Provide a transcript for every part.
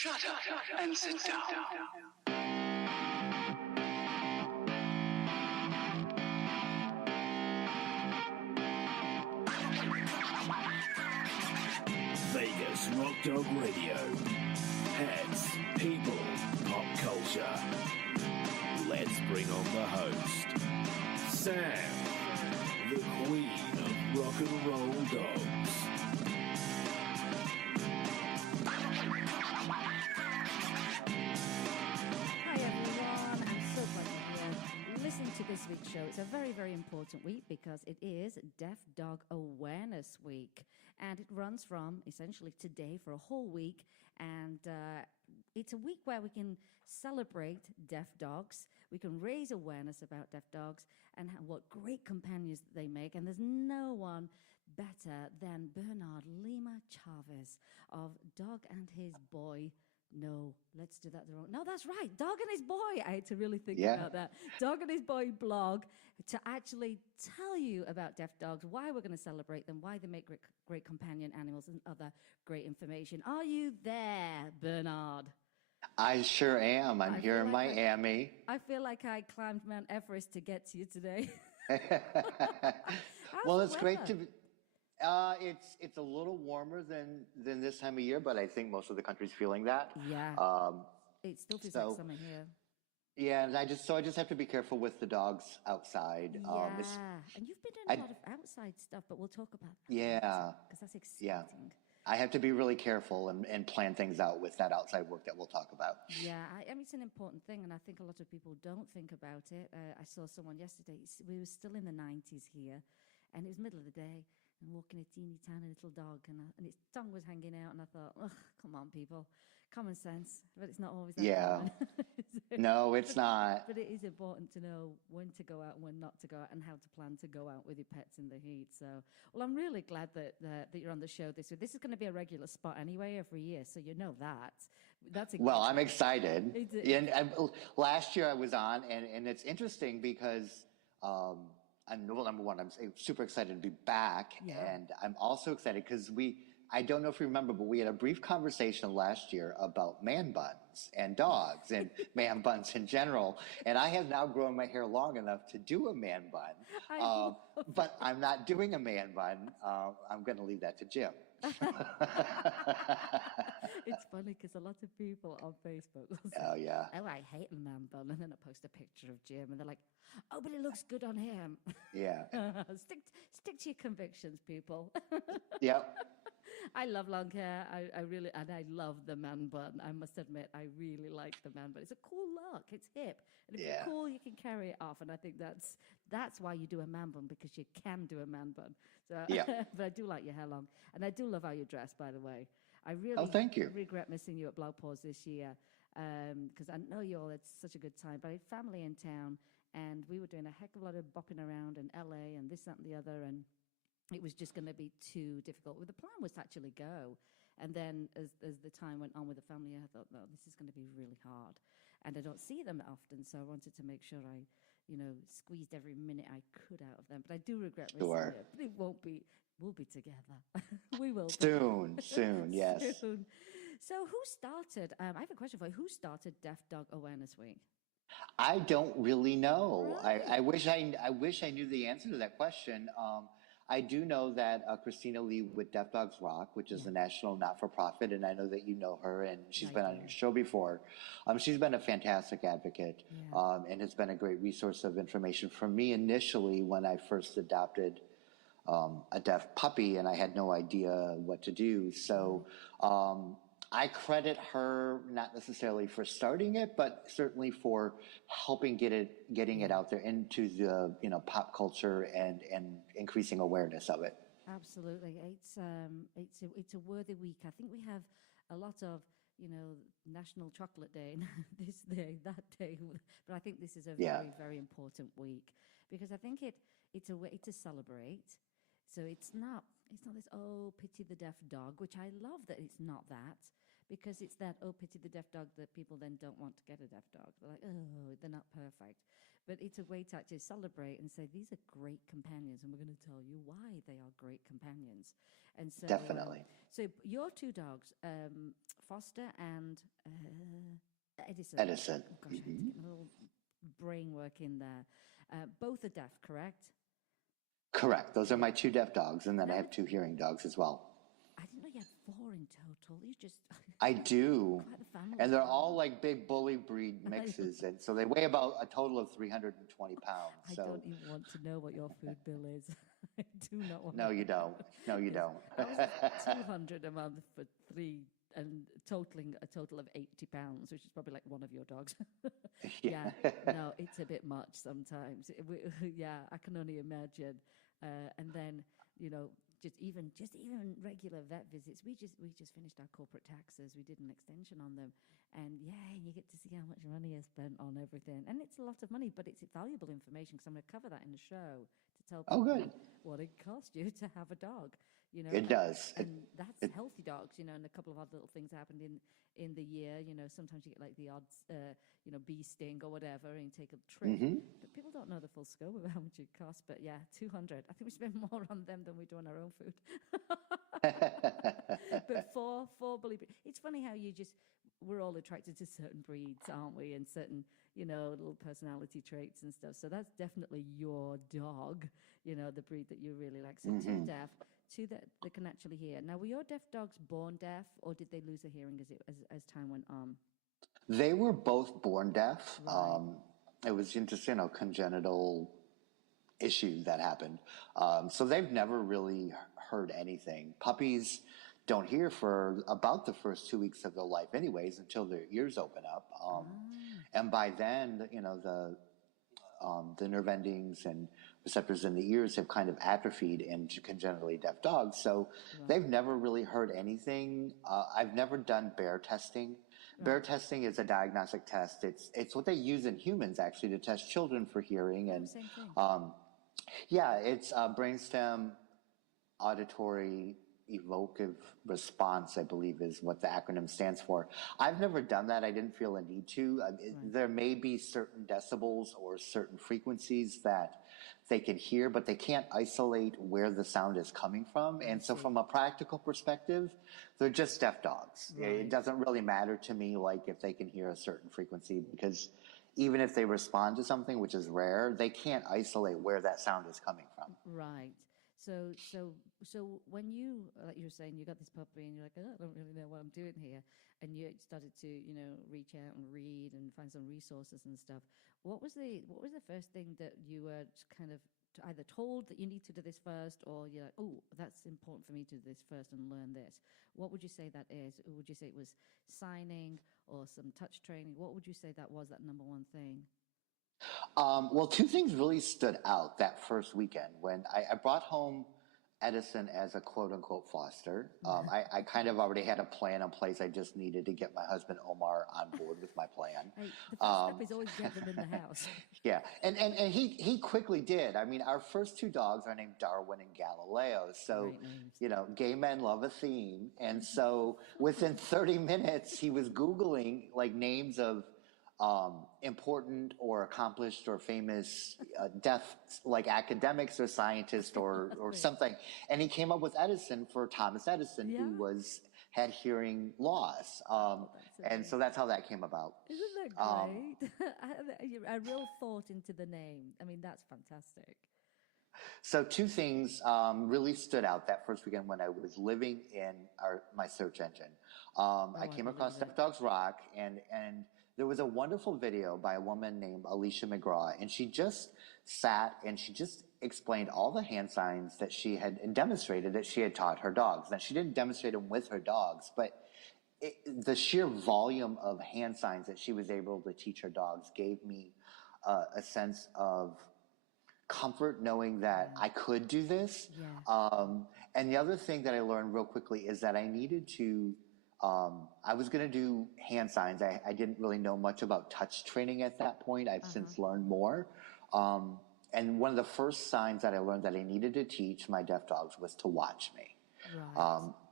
Shut up and sit down. Vegas Rock Dog Radio. Pets, people, pop culture. Let's bring on the host, Sam, the queen of rock and roll dogs. Hi everyone, I'm so glad you're here. Listen to this week's show. It's a very, very important week because it is Deaf Dog Awareness Week. And it runs from essentially today for a whole week. And it's a week where we can celebrate deaf dogs. We can raise awareness about deaf dogs and what great companions they make. And there's no one better than Bernard Lima-Chavez of Dog and His Boy. No, let's do that the wrong. No, that's right. Dog and His Boy. I had to really think about that. Dog and His Boy blog to actually tell you about deaf dogs, why we're going to celebrate them, why they make great companion animals, and other great information. Are you there, Bernard? I sure am. I'm here in Miami. I feel like I climbed Mount Everest to get to you today. Well, it's great to be. It's a little warmer than this time of year, but I think most of the country's feeling that. Yeah. It still feels like summer here. Yeah, and I just have to be careful with the dogs outside. Yeah, and you've been doing a lot of outside stuff, but we'll talk about that. Yeah, because that's exciting. Yeah, I have to be really careful and plan things out with that outside work that we'll talk about. Yeah, I mean, it's an important thing, and I think a lot of people don't think about it. I saw someone yesterday. We were still in the 90s here, and it was middle of the day. And walking a teeny tiny little dog, and its tongue was hanging out, and I thought, ugh, come on, people, common sense. But it's not always that common. No, it's not. But it is important to know when to go out and when not to go out, and how to plan to go out with your pets in the heat. So, well, I'm really glad that you're on the show this week. This is going to be a regular spot anyway every year, so you know that. That's well, I'm excited. Last year I was on, and it's interesting because. Number one, I'm super excited to be back, and I'm also excited because I don't know if you remember, but we had a brief conversation last year about man buns and dogs and man buns in general, and I have now grown my hair long enough to do a man bun, but I'm not doing a man bun. I'm going to leave that to Jim. It's funny because a lot of people on Facebook will say, oh, I hate a man bun, and then I post a picture of Jim, and they're like, oh, but it looks good on him. Yeah. Stick to your convictions, people. Yep. I love long hair. I love the man bun. I must admit, I really like the man bun. It's a cool look. It's hip. And if you're cool, you can carry it off. And I think that's why you do a man bun, because you can do a man bun. So, but I do like your hair long. And I do love how you dress, by the way. I really thank you. regret missing you at Blog Pause this year, because I know you all had such a good time. But I had family in town, and we were doing a heck of a lot of bopping around in LA and this, that, and the other. And it was just going to be too difficult. Well, the plan was to actually go. And then as the time went on with the family, I thought, no, this is going to be really hard. And I don't see them often, so I wanted to make sure I, squeezed every minute I could out of them. But I do regret missing it. But it won't be. We'll be together. We will. Soon, yes. Soon. So who started, I have a question for you. Who started Deaf Dog Awareness Week? I don't really know. Really? I wish I knew the answer to that question. I do know that Christina Lee with Deaf Dogs Rock, which is a national not-for-profit, and I know that you know her, and she's been on your show before. She's been a fantastic advocate, and has been a great resource of information for me initially when I first adopted a deaf puppy, and I had no idea what to do. So I credit her not necessarily for starting it, but certainly for helping getting it out there into the pop culture and increasing awareness of it. Absolutely, it's a worthy week. I think we have a lot of National Chocolate Day, this day, that day, but I think this is a very, very important week because I think it's a way to celebrate. So it's not this, oh, pity the deaf dog, which I love that it's not that, because it's that, oh, pity the deaf dog that people then don't want to get a deaf dog. They're like, oh, they're not perfect. but it's a way to actually celebrate and say these are great companions, and we're going to tell you why they are great companions. And so, Definitely. so your two dogs, Foster and Edison. Edison. Oh, gosh, I have to get my little brain work in there. Both are deaf, correct? Correct. Those are my two deaf dogs, and then I have two hearing dogs as well. I didn't know you had four in total. You just I do. quite a family. And they're all like big bully breed mixes. And so they weigh about a total of 320 pounds. I So don't even want to know what your food bill is. I do not want no, to you don't. No, you don't. Ours is 200 a month for three, and totaling a total of 80 pounds, which is probably like one of your dogs. Yeah, no, it's a bit much sometimes. Yeah, I can only imagine. And then, you know, just even regular vet visits. We just finished our corporate taxes. We did an extension on them, and yeah, you get to see how much money is spent on everything, and it's a lot of money, but it's valuable information because I'm going to cover that in the show to tell Oh, people good. what it costs you to have a dog. You know, It does. and that's healthy dogs. You know, and a couple of other little things happened in the year. You know, sometimes you get like the odd, bee sting or whatever, and you take a trip. But people don't know the full scope of how much it costs. But yeah, 200. I think we spend more on them than we do on our own food. But four bully breeds. It's funny how we're all attracted to certain breeds, aren't we? And certain, little personality traits and stuff. So that's definitely your dog, the breed that you really like. So two deaf, two that can actually hear. Now, were your deaf dogs born deaf, or did they lose their hearing as time went on? They were both born deaf. Right. It was just, congenital issue that happened. So they've never really heard anything. Puppies don't hear for about the first 2 weeks of their life anyways, until their ears open up. And by then, the nerve endings and receptors in the ears have kind of atrophied in congenitally deaf dogs. So they've never really heard anything. I've never done bear testing. Bear testing is a diagnostic test. It's what they use in humans actually to test children for hearing. And Same thing. it's brainstem auditory evocative response, I believe is what the acronym stands for. I've never done that. I didn't feel a need to. There may be certain decibels or certain frequencies that they can hear, but they can't isolate where the sound is coming from. And so from a practical perspective, they're just deaf dogs. Right. It doesn't really matter to me, like if they can hear a certain frequency, because even if they respond to something, which is rare, they can't isolate where that sound is coming from. Right. So when you, like you were saying, you got this puppy and you're like, oh, I don't really know what I'm doing here, and you started to, reach out and read and find some resources and stuff. What was the first thing that you were kind of either told that you need to do this first, or you're like, oh, that's important for me to do this first and learn this? What would you say that is? Would you say it was signing or some touch training? What would you say that was, that number one thing? Well, two things really stood out that first weekend when I brought home Edison as a quote unquote foster. I kind of already had a plan in place. I just needed to get my husband Omar on board with my plan. Hey, the first step is always get them in the house. Yeah, and he quickly did. I mean, our first two dogs are named Darwin and Galileo. So, gay men love a theme. And so within 30 minutes, he was Googling like names of important or accomplished or famous deaf, like academics or scientists or something. And he came up with Edison for Thomas Edison, who had hearing loss. And so that's how that came about. Isn't that great? A real thought into the name. I mean, that's fantastic. So two things really stood out that first weekend when I was living in my search engine. I came across Deaf Dogs Rock, and there was a wonderful video by a woman named Alicia McGraw, and she just sat and she just explained all the hand signs that she had demonstrated that she had taught her dogs. Now, she didn't demonstrate them with her dogs, but the sheer volume of hand signs that she was able to teach her dogs gave me a sense of comfort knowing that I could do this. And the other thing that I learned real quickly is that I needed to I was going to do hand signs. I didn't really know much about touch training at that point. I've since learned more. And one of the first signs that I learned that I needed to teach my deaf dogs was to watch me.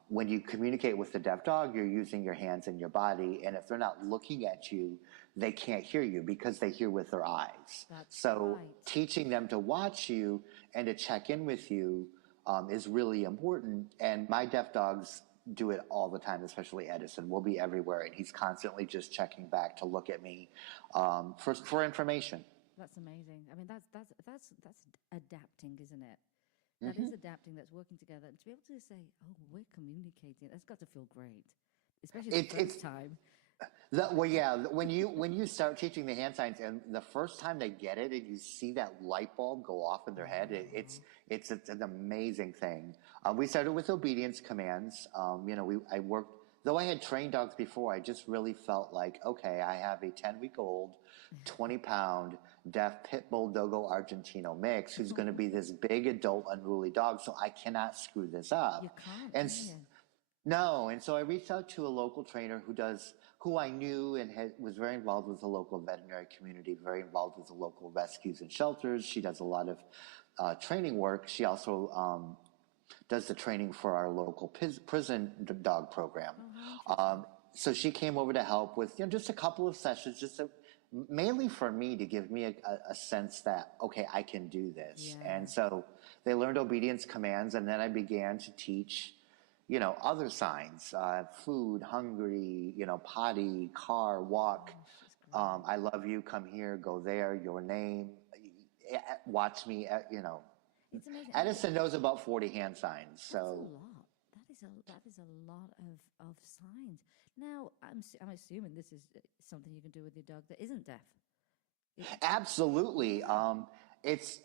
when you communicate with the deaf dog, you're using your hands and your body. And if they're not looking at you, they can't hear you because they hear with their eyes. That's So right. teaching them to watch you and to check in with you is really important. And my deaf dogs do it all the time, especially Edison. We'll be everywhere, and he's constantly just checking back to look at me for information. That's amazing. I mean, that's adapting, isn't it? That is adapting. That's working together, and to be able to say, "Oh, we're communicating," that's got to feel great, especially the first time. Well, yeah. When you start teaching the hand signs, and the first time they get it, and you see that light bulb go off in their head, it's an amazing thing. We started with obedience commands. I worked. Though I had trained dogs before, I just really felt like, okay, I have a 10-week-old, 20-pound deaf pit bull dogo Argentino mix who's going to be this big adult unruly dog, so I cannot screw this up. You can't, And can you? no, and so I reached out to a local trainer who I knew and was very involved with the local veterinary community, very involved with the local rescues and shelters. She does a lot of training work. She also does the training for our local prison dog program. So she came over to help with just a couple of sessions, mainly for me to give me a sense that, okay, I can do this. Yeah. And so they learned obedience commands, and then I began to teach other signs, food, hungry, potty, car, walk, I love you, come here, go there, your name, watch me, It's amazing. Edison knows about 40 hand signs, so. That's a lot. That is a lot of signs. Now, I'm assuming this is something you can do with your dog that isn't deaf. Absolutely. It's,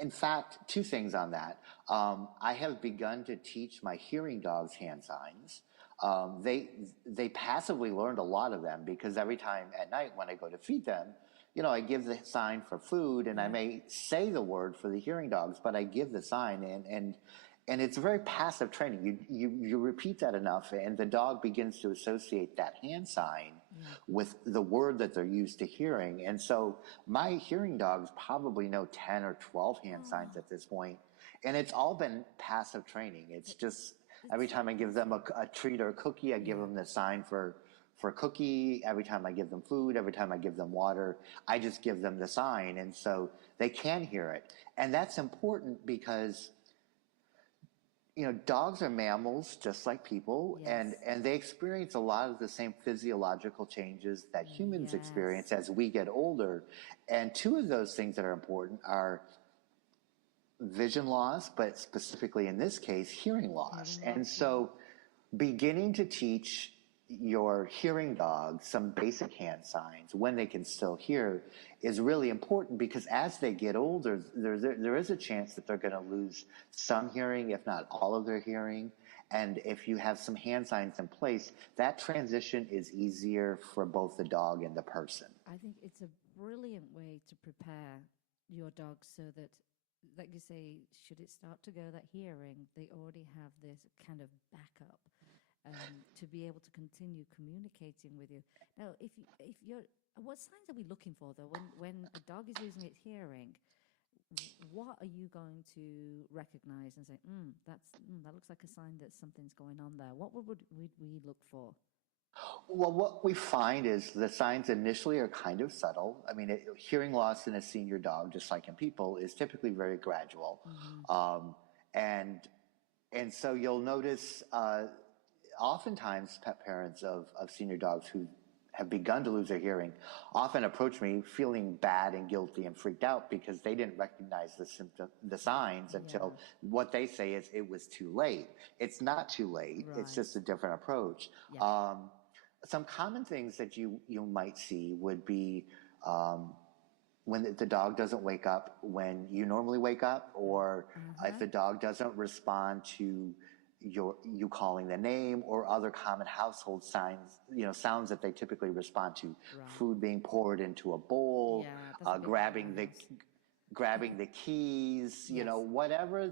in fact, two things on that. I have begun to teach my hearing dogs hand signs. They passively learned a lot of them because every time at night when I go to feed them, I give the sign for food, and I may say the word for the hearing dogs, but I give the sign, and it's very passive training. You repeat that enough, and the dog begins to associate that hand sign with the word that they're used to hearing. And so my hearing dogs probably know 10 or 12 hand signs at this point, and it's all been passive training. It's just every time I give them a treat or a cookie, I give them the sign for cookie. Every time I give them food, every time I give them water, I just give them the sign. And so they can hear it. And that's important because, dogs are mammals just like people, and they experience a lot of the same physiological changes that humans experience as we get older. And two of those things that are important are vision loss, but specifically in this case, hearing loss. And so beginning to teach your hearing dog some basic hand signs when they can still hear is really important, because as they get older, there is a chance that they're going to lose some hearing, if not all of their hearing. And if you have some hand signs in place, that transition is easier for both the dog and the person. I think it's a brilliant way to prepare your dog so that, like you say, should it start to go that hearing, they already have this kind of backup to be able to continue communicating with you. Now, if you're, what signs are we looking for though? When a dog is losing its hearing, what are you going to recognize and say, that looks like a sign that something's going on there? What would we look for? Well, what we find is the signs initially are kind of subtle. I mean, hearing loss in a senior dog, just like in people, is typically very gradual. And so you'll notice oftentimes pet parents of senior dogs who have begun to lose their hearing often approach me feeling bad and guilty and freaked out because they didn't recognize the signs until what they say is it was too late. It's not too late. Right. It's just a different approach. Yeah. Some common things that you might see would be when the dog doesn't wake up when you normally wake up, or if the dog doesn't respond to you calling the name, or other common household signs, sounds that they typically respond to. Right. Food being poured into a bowl, grabbing the keys, whatever,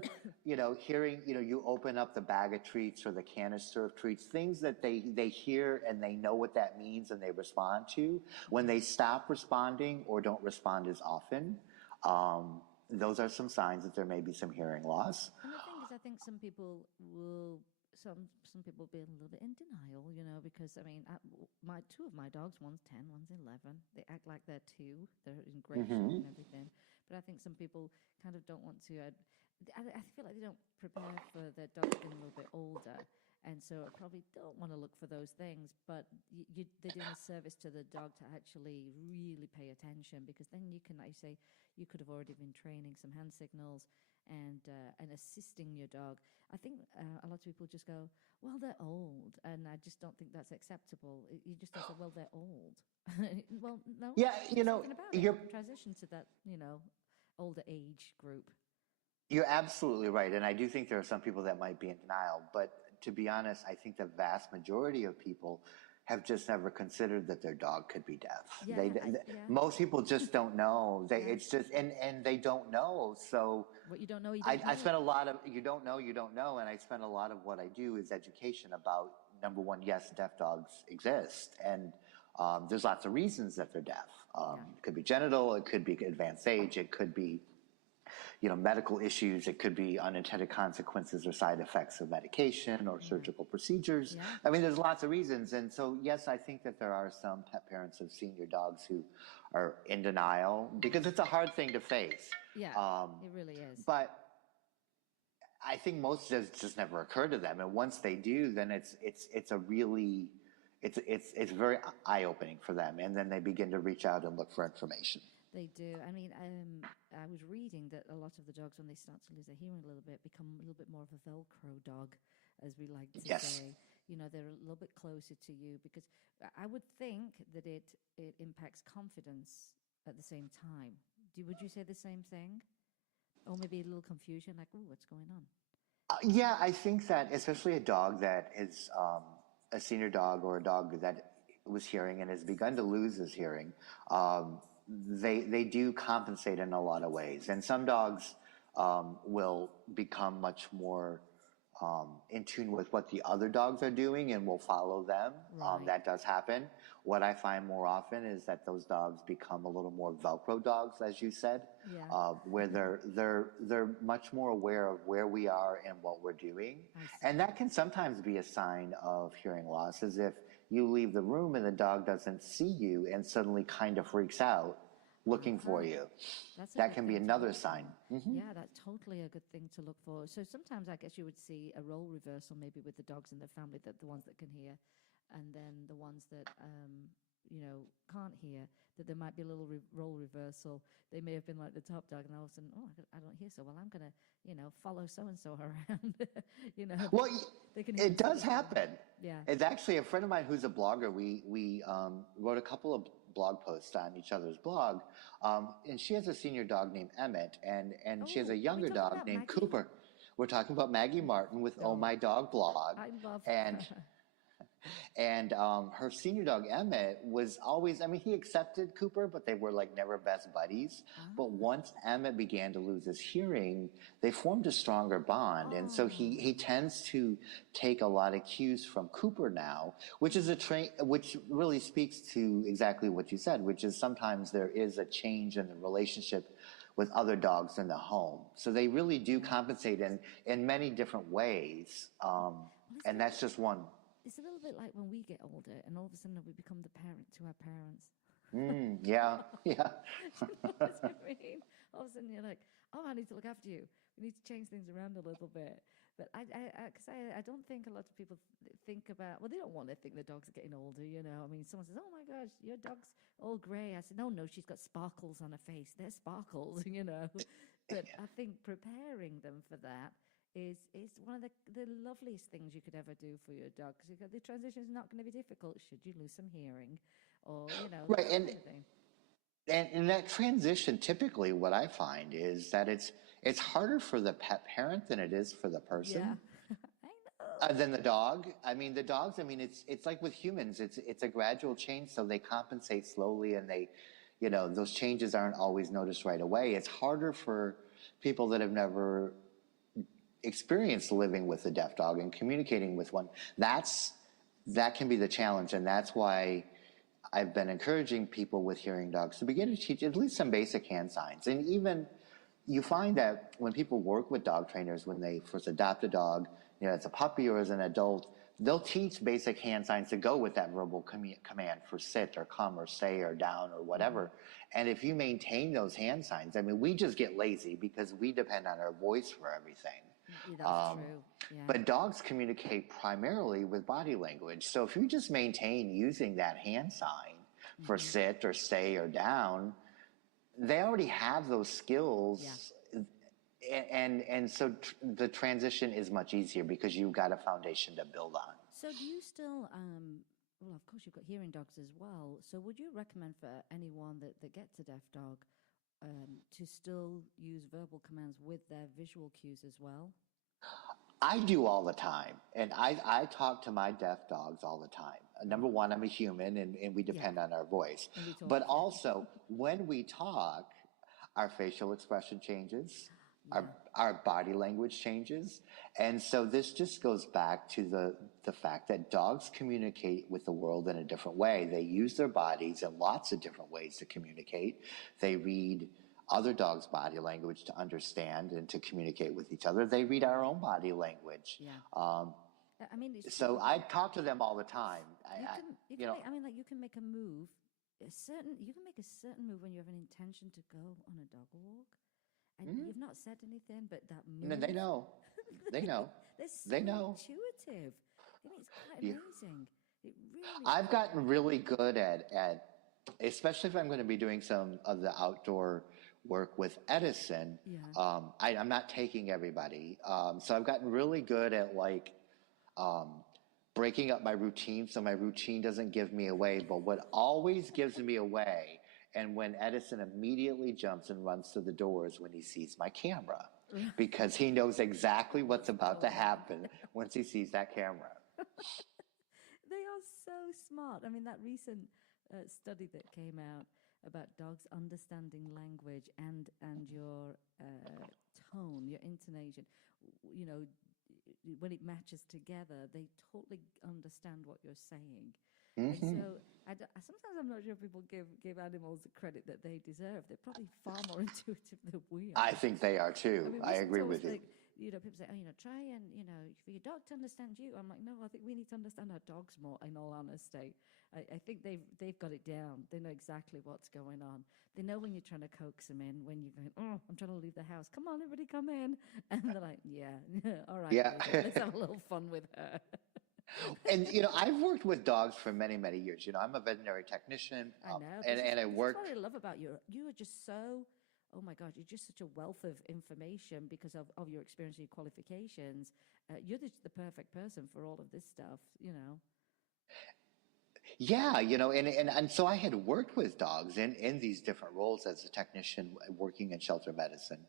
hearing, you open up the bag of treats or the canister of treats, things that they hear and they know what that means and they respond to. When they stop responding or don't respond as often, those are some signs that there may be some hearing loss. And the thing is, I think some people will some people being a little bit in denial, you know, because I mean, my two of my dogs, one's 10, one's 11. They act like they're two. They're in great shape and everything. But I think some people kind of don't want to. I feel like they don't prepare for their dogs getting a little bit older, and so probably don't want to look for those things. But they're doing a service to the dog to actually really pay attention, because then you can, like you say, you could have already been training some hand signals and assisting your dog. I think a lot of people just go, well, they're old, and I just don't think that's acceptable. You just don't say, well, they're old. Well, no. Yeah, There's something about you're it. Transition to that, older age group. you're absolutely right, and I do think there are some people that might be in denial. But to be honest, I think the vast majority of people have just never considered that their dog could be deaf. Yeah, Most people just don't know. It's just and they don't know. So what you don't know, you don't know. I spend a lot of you don't know, and I spend a lot of what I do is education about, number one, yes, deaf dogs exist, and there's lots of reasons that they're deaf. It could be genital, it could be advanced age, it could be medical issues, it could be unintended consequences or side effects of medication or surgical procedures. Yeah. I mean, there's lots of reasons. And so, yes, I think that there are some pet parents of senior dogs who are in denial because it's a hard thing to face. Yeah, it really is. But I think most of it just never occurred to them. And once they do, then it's a really, it's very eye-opening for them. And then they begin to reach out and look for information. They do. I mean, I was reading that a lot of the dogs, when they start to lose their hearing a little bit, become a little bit more of a Velcro dog, as we like to say. They're a little bit closer to you, because I would think that it impacts confidence at the same time. Would you say the same thing? Or maybe a little confusion, like, oh, what's going on? Yeah, I think that especially a dog that is a senior dog, or a dog that was hearing and has begun to lose his hearing, they do compensate in a lot of ways. And some dogs will become much more in tune with what the other dogs are doing and will follow them. Right. That does happen. What I find more often is that those dogs become a little more Velcro dogs, as you said, where they're much more aware of where we are and what we're doing. And that can sometimes be a sign of hearing loss, as if you leave the room and the dog doesn't see you and suddenly kind of freaks out looking for you. That can be another sign. Mm-hmm. Yeah, that's totally a good thing to look for. So sometimes I guess you would see a role reversal maybe with the dogs in the family, that the ones that can hear, and then the ones that can't hear, that there might be a little role reversal. They may have been like the top dog, and all of a sudden, I don't hear so well, I'm going to follow so-and-so around. Well, they can it does happen. Yeah. It's actually a friend of mine who's a blogger. We wrote a couple of blog posts on each other's blog, and she has a senior dog named Emmett, and she has a younger dog named Maggie? Cooper. We're talking about Maggie Martin with Oh My Dog blog. I love and her. And her senior dog, Emmett, was always, he accepted Cooper, but they were like never best buddies. But once Emmett began to lose his hearing, they formed a stronger bond. And so he tends to take a lot of cues from Cooper now, which is which really speaks to exactly what you said, which is sometimes there is a change in the relationship with other dogs in the home. So they really do compensate in many different ways. And that's just one. It's a little bit like when we get older and all of a sudden we become the parent to our parents. Yeah. You know what I mean? All of a sudden you're like, oh, I need to look after you. We need to change things around a little bit. But I don't think a lot of people think about, well, they don't want to think the dogs are getting older, I mean, someone says, oh my gosh, your dog's all gray. I said, no, she's got sparkles on her face. They're sparkles, But I think preparing them for that is one of the loveliest things you could ever do for your dog, because the transition is not going to be difficult should you lose some hearing, or right. That kind of thing. And in that transition, typically what I find is that it's harder for the pet parent than it is for the person. Yeah. I know. Than the dog. The dogs, it's like with humans, it's a gradual change, so they compensate slowly, and they, those changes aren't always noticed right away. It's harder for people that have never experienced living with a deaf dog and communicating with one. That can be the challenge, and that's why I've been encouraging people with hearing dogs to begin to teach at least some basic hand signs. And even you find that when people work with dog trainers, when they first adopt a dog, as a puppy or as an adult, they'll teach basic hand signs to go with that verbal command for sit or come or say or down or whatever. And if you maintain those hand signs, I mean, we just get lazy because we depend on our voice for everything. That's true. Yeah. But dogs communicate primarily with body language. So if you just maintain using that hand sign for sit or stay or down, they already have those skills. And so the transition is much easier because you've got a foundation to build on. So do you still, well, of course, you've got hearing dogs as well. So would you recommend for anyone that gets a deaf dog to still use verbal commands with their visual cues as well? I do all the time. And I talk to my deaf dogs all the time. Number one, I'm a human and we depend on our voice. But also, when we talk, our facial expression changes. Our body language changes. And so this just goes back to the fact that dogs communicate with the world in a different way. They use their bodies in lots of different ways to communicate. They read other dogs' body language to understand and to communicate with each other. They read our own body language. I mean, so I talk to them all the time. You can make a move. You can make a certain move when you have an intention to go on a dog walk. And you've not said anything, but that move. They know. They know. They're so intuitive. I mean, it's quite amazing. It really. I've gotten really good at, especially if I'm going to be doing some of the outdoor work with Edison. I'm not taking everybody. So I've gotten really good at breaking up my routine so my routine doesn't give me away. But what always gives me away, and when Edison immediately jumps and runs to the doors when he sees my camera, because he knows exactly what's about to happen once he sees that camera. They are so smart. I mean, that recent study that came out about dogs understanding language and your tone, your intonation, when it matches together, they totally understand what you're saying. And so sometimes I'm not sure people give animals the credit that they deserve. They're probably far more intuitive than we are. I think they are too. I agree with you. People say, try and, for your dog to understand you. I'm like, no, I think we need to understand our dogs more, in all honesty. I think they've got it down. They know exactly what's going on. They know when you're trying to coax them in, when you're going, oh, I'm trying to leave the house. Come on, everybody come in. And they're like, all right, let's have a little fun with her. And, I've worked with dogs for many, many years. I'm a veterinary technician. I know. And I work. That's what I love about you. You are just so, oh my God, you're just such a wealth of information because of your experience and your qualifications. You're the perfect person for all of this stuff, Yeah, and so I had worked with dogs in these different roles as a technician working in shelter medicine.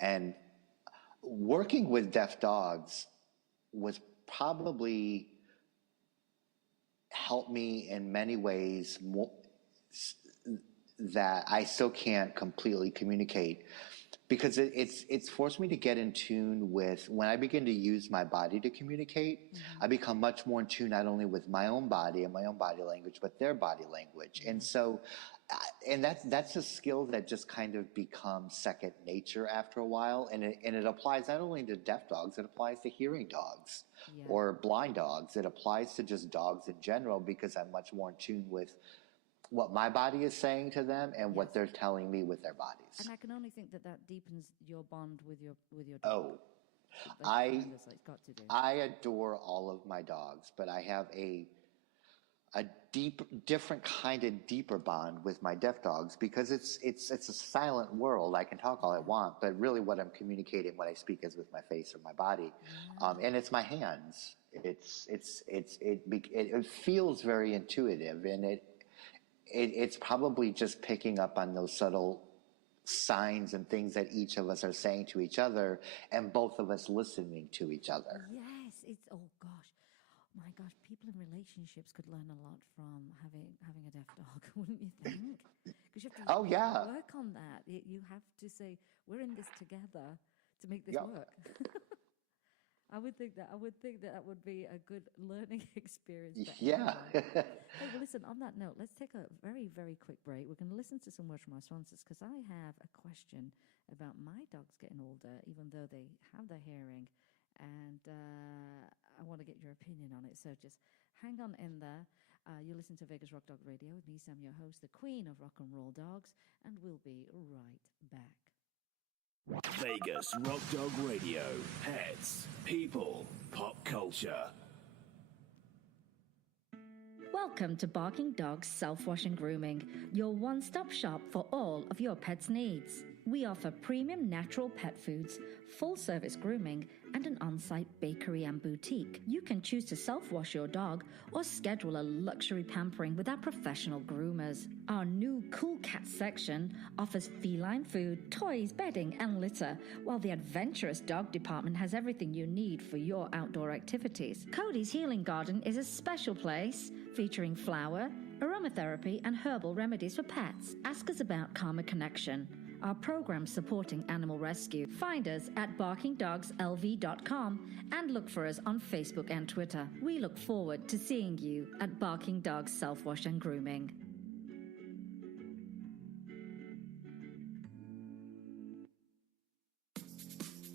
And working with deaf dogs was probably helped me in many ways that I still can't completely communicate, because it's forced me to get in tune with, when I begin to use my body to communicate, I become much more in tune not only with my own body and my own body language, but their body language. And so, and that's a skill that just kind of becomes second nature after a while. And it applies not only to deaf dogs, it applies to hearing dogs or blind dogs. It applies to just dogs in general, because I'm much more in tune with what my body is saying to them and what they're telling me with their bodies. And I can only think that deepens your bond with your dog. Oh, I adore all of my dogs, but I have a different kind of deeper bond with my deaf dogs, because it's a silent world. I can talk all I want, but really what I'm communicating when I speak is with my face or my body, and it's my hands. It feels very intuitive, and it's probably just picking up on those subtle signs and things that each of us are saying to each other, and both of us listening to each other. Yes, my gosh, people in relationships could learn a lot from having a deaf dog, wouldn't you think? Because you have to work on that. You have to say, we're in this together to make this work. I would think that would be a good learning experience. Hey, well, listen, on that note, let's take a very, very quick break. We're going to listen to some words from our sponsors, because I have a question about my dogs getting older, even though they have their hearing. and I want to get your opinion on it. So just hang on in there. You listen to Vegas Rock Dog Radio with me, Sam, your host, the queen of rock and roll dogs, and we'll be right back. Vegas Rock Dog Radio. Pets, people, pop culture. Welcome to Barking Dogs Self-Wash and Grooming, your one-stop shop for all of your pet's needs. We offer premium natural pet foods, full-service grooming, and an on-site bakery and boutique. You can choose to self-wash your dog or schedule a luxury pampering with our professional groomers. Our new Cool Cat section offers feline food, toys, bedding, and litter, while the adventurous dog department has everything you need for your outdoor activities. Cody's Healing Garden is a special place featuring flower, aromatherapy, and herbal remedies for pets. Ask us about Karma Connection, our program supporting animal rescue. Find us at barkingdogslv.com and look for us on Facebook and Twitter. We look forward to seeing you at Barking Dogs Self-Wash and Grooming.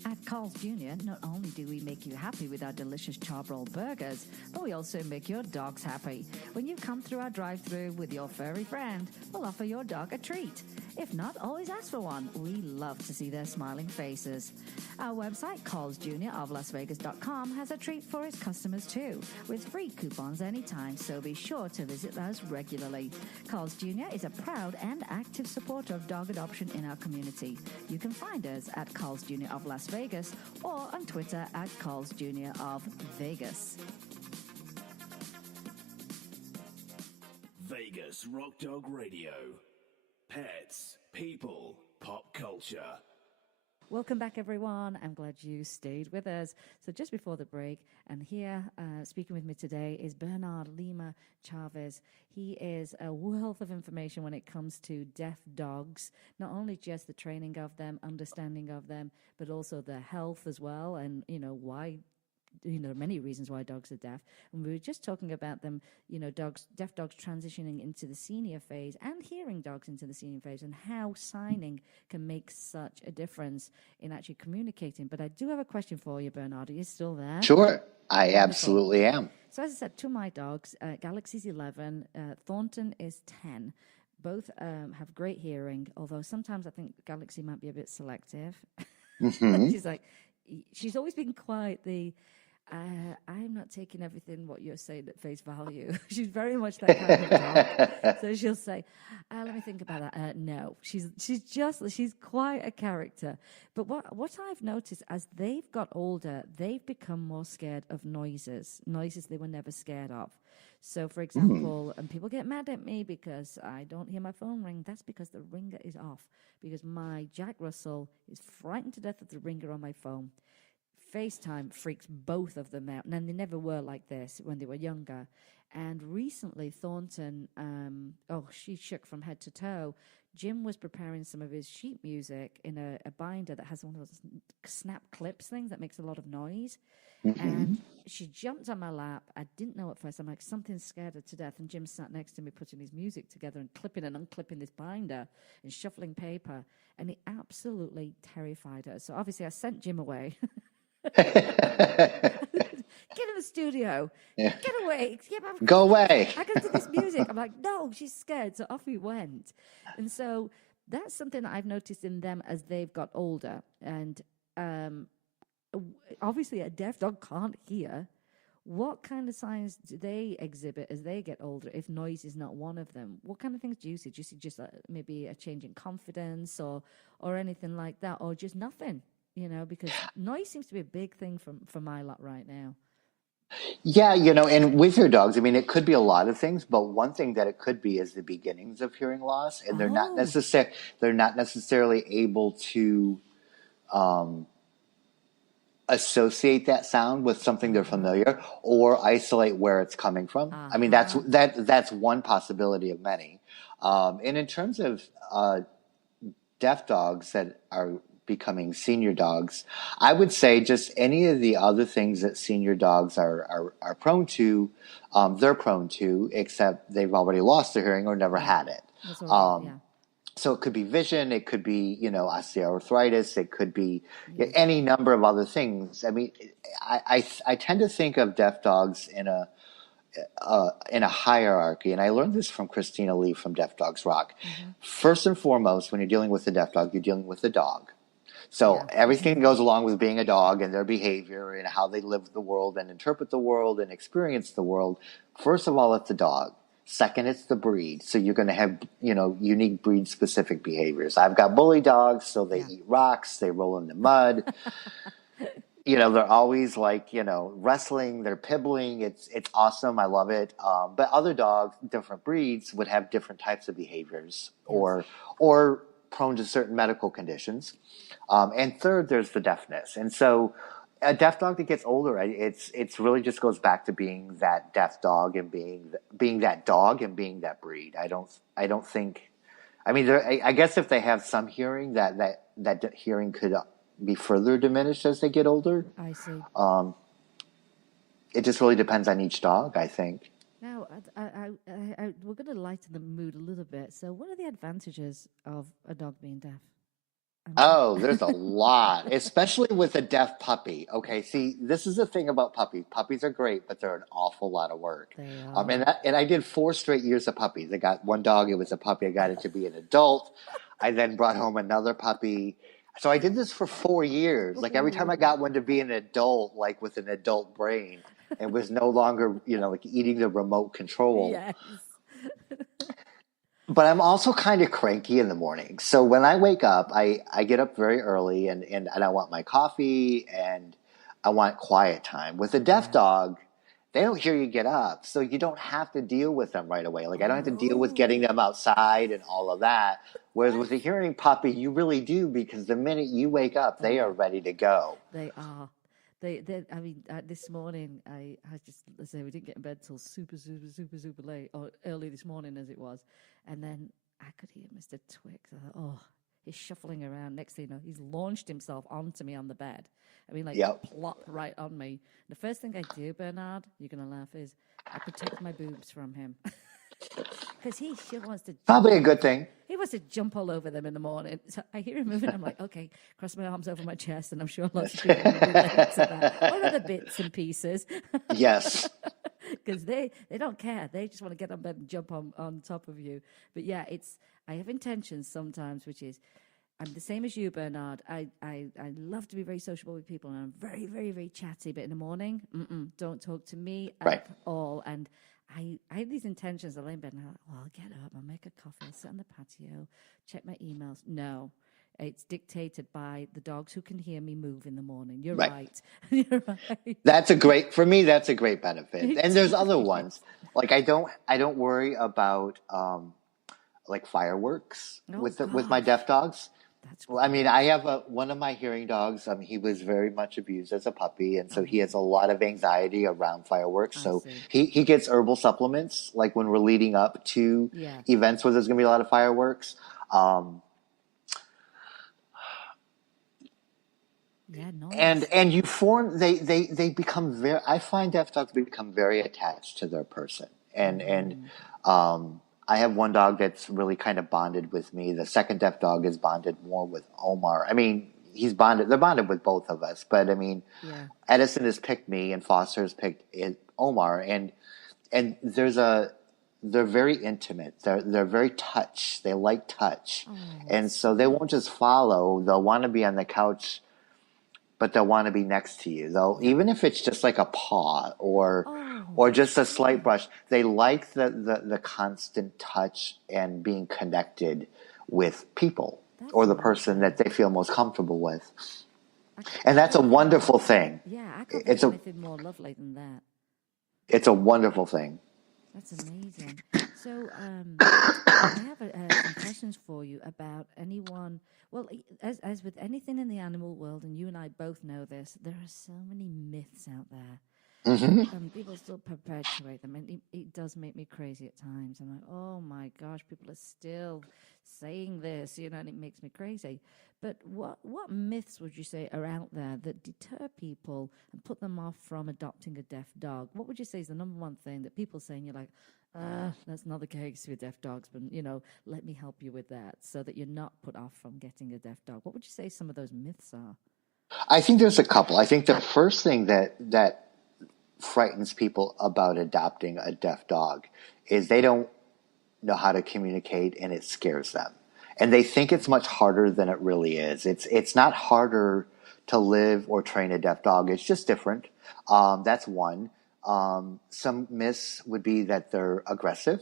At Carl's Jr., not only do we make you happy with our delicious charbroil burgers, but we also make your dogs happy. When you come through our drive-thru with your furry friend, we'll offer your dog a treat. If not, always ask for one. We love to see their smiling faces. Our website, carlsjroflasvegas.com, has a treat for its customers too, with free coupons anytime, so be sure to visit us regularly. Carl's Jr. is a proud and active supporter of dog adoption in our community. You can find us at Carl's Jr. of Las Vegas or on Twitter at Carl's Jr. of Vegas. Vegas Rock Dog Radio. Pets, people, pop culture. Welcome back, everyone. I'm glad you stayed with us. So just before the break, and here speaking with me today is Bernard Lima-Chavez. He is a wealth of information when it comes to deaf dogs, not only just the training of them, understanding of them, but also their health as well, and, why many reasons why dogs are deaf. And we were just talking about them, deaf dogs transitioning into the senior phase and hearing dogs into the senior phase, and how signing can make such a difference in actually communicating. But I do have a question for you, Bernard. Are you still there? Sure, I Wonderful. absolutely am. So as I said, to my dogs, Galaxy's 11, Thornton is 10. Both have great hearing, although sometimes I think Galaxy might be a bit selective. Mm-hmm. She's always been quite the... I'm not taking everything what you're saying at face value. She's very much that kind of dog. So she'll say, let me think about that. No, she's quite a character. But what I've noticed as they've got older, they've become more scared of noises they were never scared of. So, for example, and people get mad at me because I don't hear my phone ring. That's because the ringer is off, because my Jack Russell is frightened to death of the ringer on my phone. FaceTime freaks both of them out, and they never were like this when they were younger. And recently, Thornton, she shook from head to toe. Jim was preparing some of his sheet music in a binder that has one of those snap clips things that makes a lot of noise. Mm-hmm. And she jumped on my lap. I didn't know at first. I'm like, something scared her to death. And Jim sat next to me putting his music together and clipping and unclipping this binder and shuffling paper. And it absolutely terrified her. So obviously I sent Jim away. Get in the studio. Yeah. Get away. Yeah, go away. I can do this music. I'm like, no, she's scared. So off he went. And so that's something that I've noticed in them as they've got older. And obviously a deaf dog can't hear. What kind of signs do they exhibit as they get older if noise is not one of them? What kind of things do you see? Do you see just maybe a change in confidence or anything like that, or just nothing? Because noise seems to be a big thing for my lot right now. Yeah, and with your dogs, it could be a lot of things, but one thing that it could be is the beginnings of hearing loss, and they're not necessarily able to associate that sound with something they're familiar or isolate where it's coming from. That's one possibility of many. And in terms of deaf dogs that are becoming senior dogs, I would say just any of the other things that senior dogs are prone to, they're prone to, except they've already lost their hearing or never had it. So it could be vision, it could be, osteoarthritis, it could be Yes. any number of other things. I mean, I tend to think of deaf dogs in a hierarchy, and I learned this from Christina Lee from Deaf Dogs Rock. Mm-hmm. First and foremost, when you're dealing with a deaf dog, you're dealing with a dog. So Yeah. everything goes along with being a dog and their behavior and how they live the world and interpret the world and experience the world. First of all, it's the dog. Second, it's the breed. So you're going to have, unique breed specific behaviors. I've got bully dogs, so they eat rocks, they roll in the mud. They're always wrestling, they're pibbling. It's awesome. I love it. But other dogs, different breeds, would have different types of behaviors or prone to certain medical conditions. And third, there's the deafness. And so a deaf dog that gets older, it's really just goes back to being that deaf dog and being that dog and being that breed. I don't think. I mean, I guess if they have some hearing, that hearing could be further diminished as they get older. I see. It just really depends on each dog, I think. Now, we're going to lighten the mood a little bit. So, what are the advantages of a dog being deaf? Oh, there's a lot, especially with a deaf puppy. Okay, see, this is the thing about puppies. Puppies are great, but they're an awful lot of work. They are. And I did 4 straight years of puppies. I got one dog; it was a puppy. I got it to be an adult. I then brought home another puppy. So I did this for 4 years. Like every time I got one to be an adult, like with an adult brain, it was no longer, like eating the remote control. Yes. But I'm also kind of cranky in the morning. So when I wake up, I get up very early and I want my coffee and I want quiet time. With a deaf dog, they don't hear you get up. So you don't have to deal with them right away. Like I don't have to deal with getting them outside and all of that. Whereas with a hearing puppy, you really do, because the minute you wake up, they are ready to go. They are. This morning, I just, let's say we didn't get in bed till super late, or early this morning as it was. And then I could hear Mr. Twix. I thought, oh, he's shuffling around. Next thing you know, he's launched himself onto me on the bed. I mean, plop right on me. The first thing I do, Bernard, you're going to laugh, is I protect my boobs from him. Because he sure wants to... Probably a good thing. He wants to jump all over them in the morning. So I hear him moving. I'm like, okay, cross my arms over my chest, and I'm sure lots of people will relate to that. What are the bits and pieces? Yes. Because they don't care. They just want to get on bed and jump on top of you. But yeah, I have intentions sometimes, which is, I'm the same as you, Bernard. I love to be very sociable with people, and I'm very, very, very chatty. But in the morning, don't talk to me at all. And I had these intentions. I lay in bed and I'm like, well, I'll get up, I'll make a coffee, I'll sit on the patio, check my emails. No, it's dictated by the dogs who can hear me move in the morning. You're right. You're right. For me, that's a great benefit. And there's other ones. Like I don't worry about like fireworks with my deaf dogs. Well, I mean, I have one of my hearing dogs. He was very much abused as a puppy, and so he has a lot of anxiety around fireworks. So he gets herbal supplements, like when we're leading up to events where there's going to be a lot of fireworks. Nice. And you form they become very. I find deaf dogs become very attached to their person, and I have one dog that's really kind of bonded with me. The second deaf dog is bonded more with Omar. I mean, they're bonded with both of us, but I mean, Edison has picked me and Foster has picked Omar, and they're very intimate. They're very touch. They like touch. And so they won't just follow. They'll want to be on the couch, but they'll want to be next to you. Even if it's just like a paw or just a slight brush, they like the constant touch and being connected with people or the person that they feel most comfortable with. And that's a wonderful thing. Yeah, I can't think of anything more lovely than that. It's a wonderful thing. That's amazing. So I have some questions for you about anyone. Well, as with anything in the animal world, and you and I both know this, there are so many myths out there. And people still perpetuate them, and it does make me crazy at times. I'm like, oh my gosh, people are still saying this, and it makes me crazy. But what myths would you say are out there that deter people and put them off from adopting a deaf dog? What would you say is the number one thing that people say, and you're like, That's not the case with deaf dogs, but let me help you with that so that you're not put off from getting a deaf dog. What would you say some of those myths are? I think there's a couple. I think the first thing that frightens people about adopting a deaf dog is they don't know how to communicate and it scares them. And they think it's much harder than it really is. It's not harder to live or train a deaf dog. It's just different. That's one. Some myths would be that they're aggressive,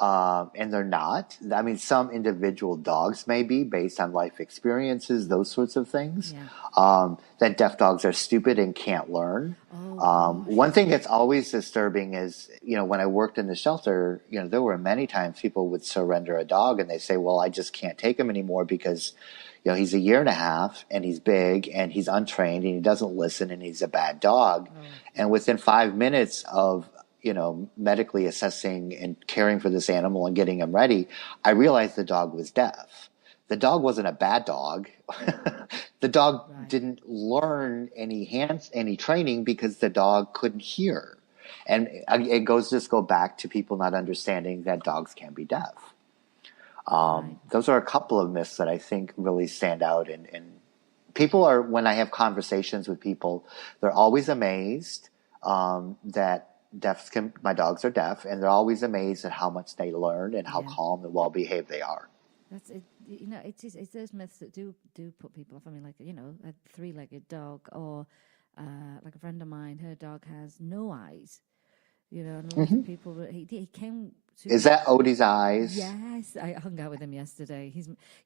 and they're not. I mean, some individual dogs may be based on life experiences, those sorts of things. Yeah. That deaf dogs are stupid and can't learn. Oh, One thing that's always disturbing is, when I worked in the shelter, there were many times people would surrender a dog and they say, well, I just can't take him anymore because, he's a year and a half and he's big and he's untrained and he doesn't listen and he's a bad dog. Oh. And within 5 minutes of, medically assessing and caring for this animal and getting him ready, I realized the dog was deaf. The dog wasn't a bad dog. The dog Right. didn't learn any training because the dog couldn't hear. And it go back to people not understanding that dogs can be deaf. Right. Those are a couple of myths that I think really stand out. And people are, when I have conversations with people, they're always amazed that my dogs are deaf, and they're always amazed at how much they learn and how Yeah. calm and well behaved they are. That's it. It's those myths that do put people off. I mean, like a three-legged dog, or like a friend of mine, her dog has no eyes. And a lot of people. He came to. Is that Odie's eyes? Yes, I hung out with him yesterday.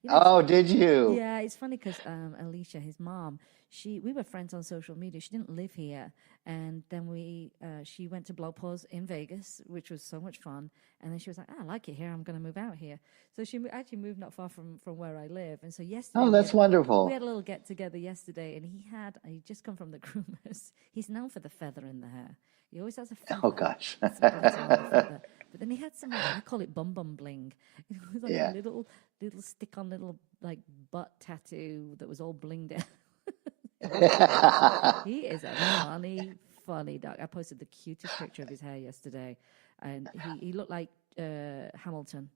Oh, did you? Yeah, it's funny because Alicia, his mom, we were friends on social media. She didn't live here, and then she went to Blog Pause in Vegas, which was so much fun. And then she was like, I like it here. I'm going to move out here. So she actually moved not far from where I live. And so yesterday, Oh, that's wonderful. we had a little get together yesterday, and he'd just come from the groomers. He's known for the feather in the hair. He always has a feather. Oh gosh. Some glitter on the feather. But then he had some, I call it bum bum bling. It was like Yeah. a little stick on little like butt tattoo that was all blinged out. He is a funny dog. I posted the cutest picture of his hair yesterday, and he looked like Hamilton,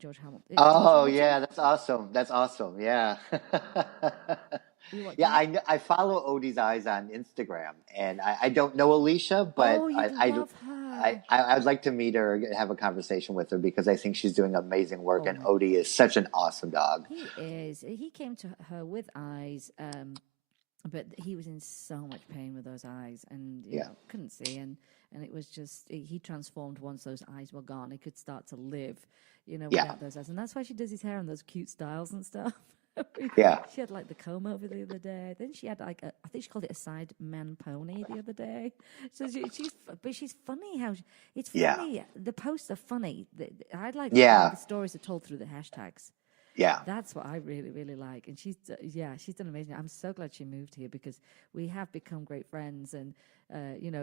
George Hamilton. Oh yeah, that's awesome. That's awesome. Yeah. Yeah, I follow Odie's Eyes on Instagram, and I don't know Alicia, but Oh, you'd love her. I'd like to meet her and have a conversation with her because I think she's doing amazing work, and Oh. Odie is such an awesome dog. He is. He came to her with eyes, but he was in so much pain with those eyes, and couldn't see, and it was just he transformed once those eyes were gone. He could start to live, without those eyes, and that's why she does his hair in those cute styles and stuff. Yeah. She had like the comb over the other day. Then she had like I think she called it a side man pony the other day. So she's funny it's funny. Yeah. The posts are funny. I like Yeah. the stories are told through the hashtags. Yeah. That's what I really, really like. And she's done amazing. I'm so glad she moved here because we have become great friends and,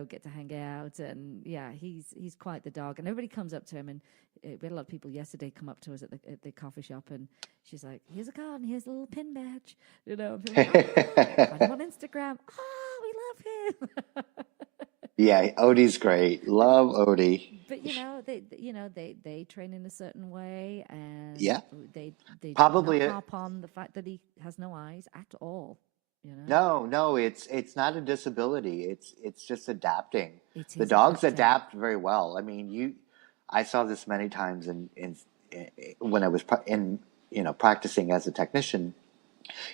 get to hang out. And yeah, he's quite the dog. And everybody comes up to him. And we had a lot of people yesterday come up to us at the coffee shop. And she's like, here's a card and here's a little pin badge. And people are like, find him on Instagram. Oh, we love him. Yeah, Odie's great. Love Odie. But they train in a certain way, and Yeah. they Probably don't a- harp on the fact that he has no eyes at all. No, it's not a disability. It's just adapting. It The is dogs adapting. adapt very well. I mean, I saw this many times in when I was practicing as a technician.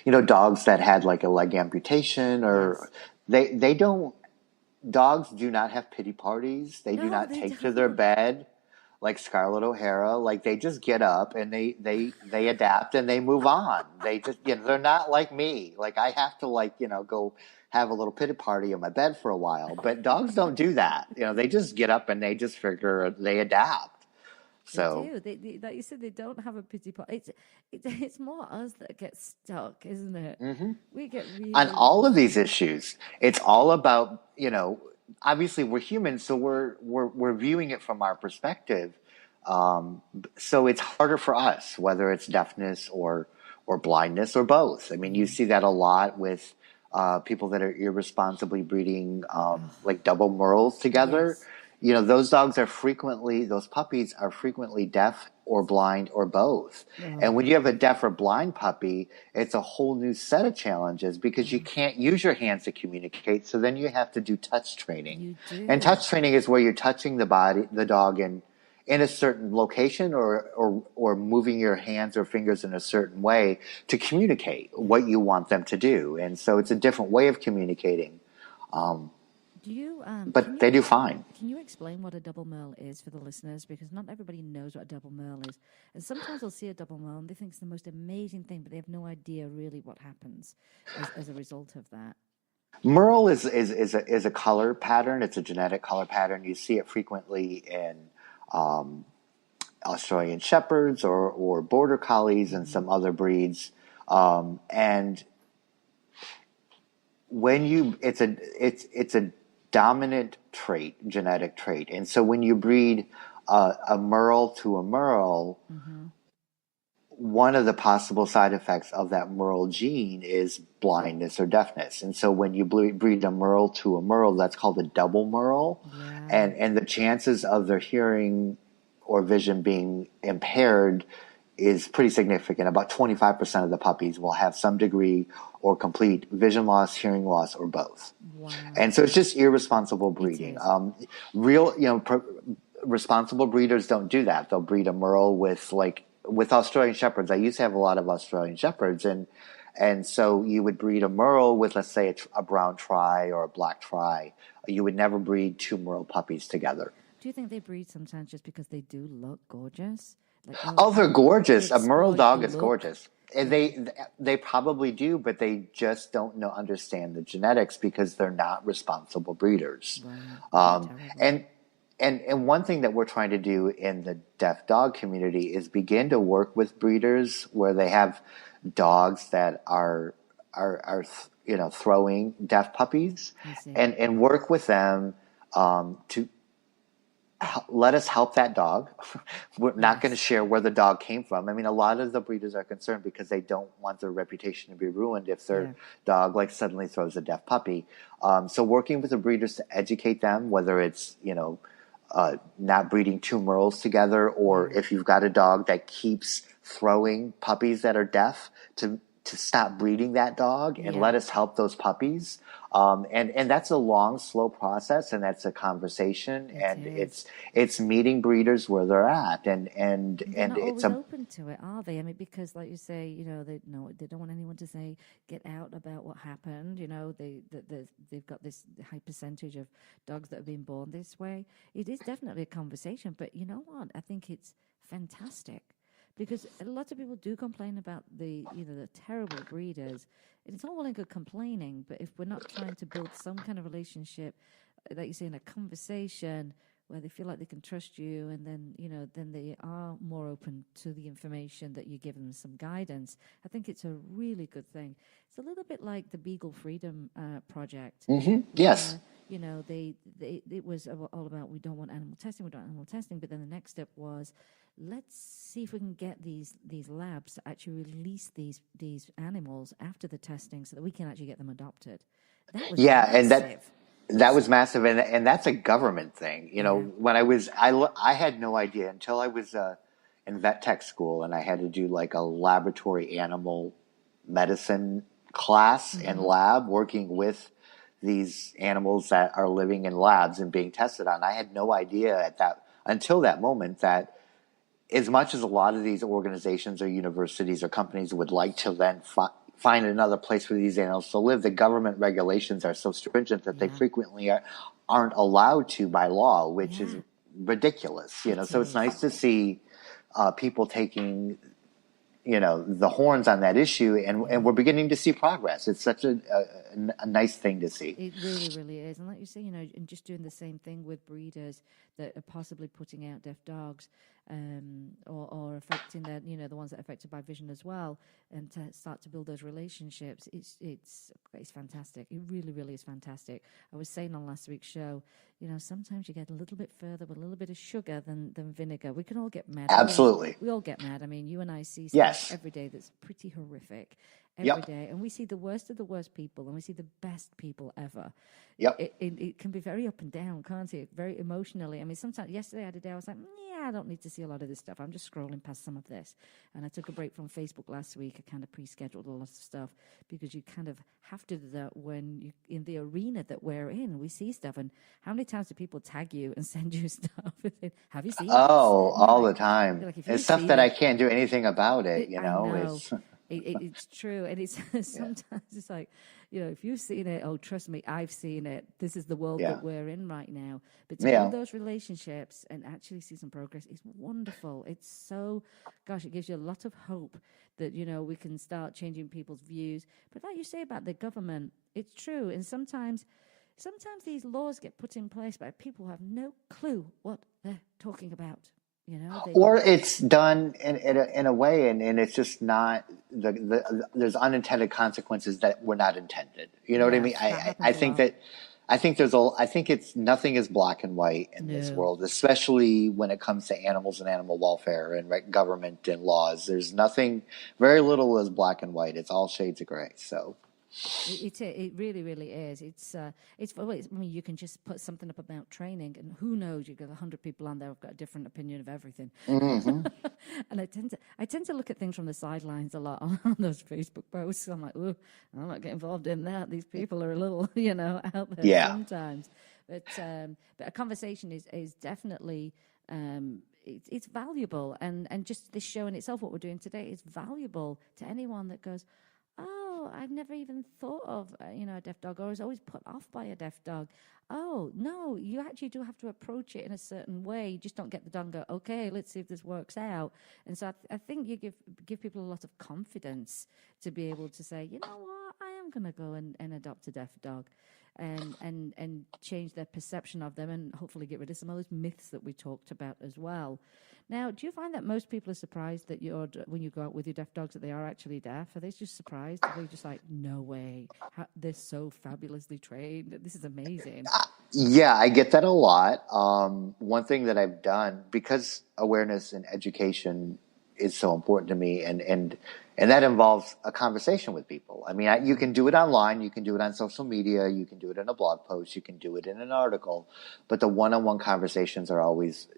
Dogs that had like a leg amputation or they don't. Dogs do not have pity parties. They do No, not they take to their don't. bed like Scarlett O'Hara. Like they just get up and they adapt and they move on. They just they're not like me. Like I have to go have a little pity party in my bed for a while. But dogs don't do that. They just get up and they just figure they adapt. So They do. Like you said, they don't have a pity party. It's more us that get stuck, isn't it? Mhm. We get really on all of these issues, it's all about obviously we're humans, so we're viewing it from our perspective. So it's harder for us, whether it's deafness or blindness or both. I mean, you see that a lot with people that are irresponsibly breeding like double merles together. Yes. those those puppies are frequently deaf or blind or both. And when you have a deaf or blind puppy, it's a whole new set of challenges because you can't use your hands to communicate. So then you have to do touch training. You do. And touch training is where you're touching the dog in a certain location or moving your hands or fingers in a certain way to communicate what you want them to do. And so it's a different way of communicating. But they do fine. Can you explain what a double merle is for the listeners? Because not everybody knows what a double merle is. And sometimes they'll see a double merle and they think it's the most amazing thing, but they have no idea really what happens as a result of that. Merle is a color pattern. It's a genetic color pattern. You see it frequently in Australian Shepherds or Border Collies and some other breeds. And when it's a dominant trait, genetic trait. And so when you breed a merle to a merle, one of the possible side effects of that merle gene is blindness or deafness. And so when you breed a merle to a merle, that's called a double merle. Yeah. And the chances of their hearing or vision being impaired is pretty significant. About 25% of the puppies will have some degree or complete vision loss, hearing loss, or both. Wow. And so it's just irresponsible breeding. Responsible breeders don't do that. They'll breed a merle with Australian Shepherds. I used to have a lot of Australian Shepherds, and so you would breed a merle with, let's say, a brown tri or a black tri. You would never breed two merle puppies together. Do you think they breed sometimes just because they do look gorgeous? They're gorgeous. A merle dog is gorgeous. And they probably do, but they just don't understand the genetics because they're not responsible breeders. Right. And one thing that we're trying to do in the deaf dog community is begin to work with breeders where they have dogs that are throwing deaf puppies, and work with them to let us help that dog. We're not going to share where the dog came from. I mean, a lot of the breeders are concerned because they don't want their reputation to be ruined if their dog suddenly throws a deaf puppy. So working with the breeders to educate them, whether it's, not breeding two merles together, or if you've got a dog that keeps throwing puppies that are deaf, to stop breeding that dog and let us help those puppies. And that's a long, slow process, and that's a conversation, it's meeting breeders where they're at, and they're not it's always open to it, are they? I mean, because like you say, they don't want anyone to say get out about what happened. They've got this high percentage of dogs that have been born this way. It is definitely a conversation, but you know what? I think it's fantastic. Because a lot of people do complain about the terrible breeders. It's all well and good complaining, but if we're not trying to build some kind of relationship, like you say, in a conversation where they feel like they can trust you, and then they are more open to the information that you give them, some guidance, I think it's a really good thing. It's a little bit like the Beagle Freedom Project. Mm-hmm. Yes. It was all about we don't want animal testing, but then the next step was, let's see if we can get these labs to actually release these animals after the testing so that we can actually get them adopted. That was massive. And that was massive, and that's a government thing. When I had no idea until I was in vet tech school, and I had to do a laboratory animal medicine class and lab working with these animals that are living in labs and being tested on. I had no idea until that moment that as much as a lot of these organizations or universities or companies would like to then find another place for these animals to live, the government regulations are so stringent that they frequently aren't allowed to by law, which is ridiculous. So it's nice to see people taking the horns on that issue, and we're beginning to see progress. It's such a nice thing to see. It really, really is. And like you say, and just doing the same thing with breeders that are possibly putting out deaf dogs, or affecting the ones that are affected by vision as well, and to start to build those relationships. It's fantastic. It really, really is fantastic. I was saying on last week's show, sometimes you get a little bit further with a little bit of sugar than vinegar. We can all get mad. Absolutely. We all get mad. I mean, you and I see stuff every day that's pretty horrific. every day, and we see the worst of the worst people, and we see the best people ever. Yep. It can be very up and down, can't it? Very emotionally. I mean, sometimes yesterday I had a day I was like, yeah, I don't need to see a lot of this stuff. I'm just scrolling past some of this. And I took a break from Facebook last week. I kind of pre-scheduled a lot of stuff because you kind of have to do that when you in the arena that we're in. We see stuff, and how many times do people tag you and send you stuff? Have you seen this? Oh, all Like, the time. like if It's you've stuff seen that I it, can't do anything about it, I know. It's It's true. And it's sometimes it's like, if you've seen it, oh, trust me, I've seen it. This is the world yeah. that we're in right now. But to Yeah. build those relationships and actually see some progress is wonderful. It's so, gosh, it gives you a lot of hope that, we can start changing people's views. But like you say about the government, it's true. And sometimes these laws get put in place by people who have no clue what they're talking about. Or it's done in a way, and it's just not there's unintended consequences that were not intended. You know what I mean? I think that I think it's nothing is black and white in this world, especially when it comes to animals and animal welfare and government and laws. There's nothing, very little is black and white. It's all shades of gray. So. It really, really is. I mean, you can just put something up about training, and who knows? You've got 100 people on there who've got a different opinion of everything. Mm-hmm. And I tend to look at things from the sidelines a lot on those Facebook posts. I'm like, oh, I'm not getting involved in that. These people are a little, out there sometimes. But a conversation is definitely. It's valuable, and just this show in itself, what we're doing today, is valuable to anyone that goes, oh, I've never even thought of, a deaf dog, or was always put off by a deaf dog. Oh, no, you actually do have to approach it in a certain way. You just don't get the dog and go, okay, let's see if this works out. And so I think you give people a lot of confidence to be able to say, you know what, I am going to go and adopt a deaf dog and change their perception of them, and hopefully get rid of some of those myths that we talked about as well. Now, do you find that most people are surprised that when you go out with your deaf dogs that they are actually deaf? Are they just surprised? Are they just like, no way, they're so fabulously trained? This is amazing. Yeah, I get that a lot. One thing that I've done, because awareness and education is so important to me, and that involves a conversation with people. I mean, you can do it online, you can do it on social media, you can do it in a blog post, you can do it in an article, but the one-on-one conversations are always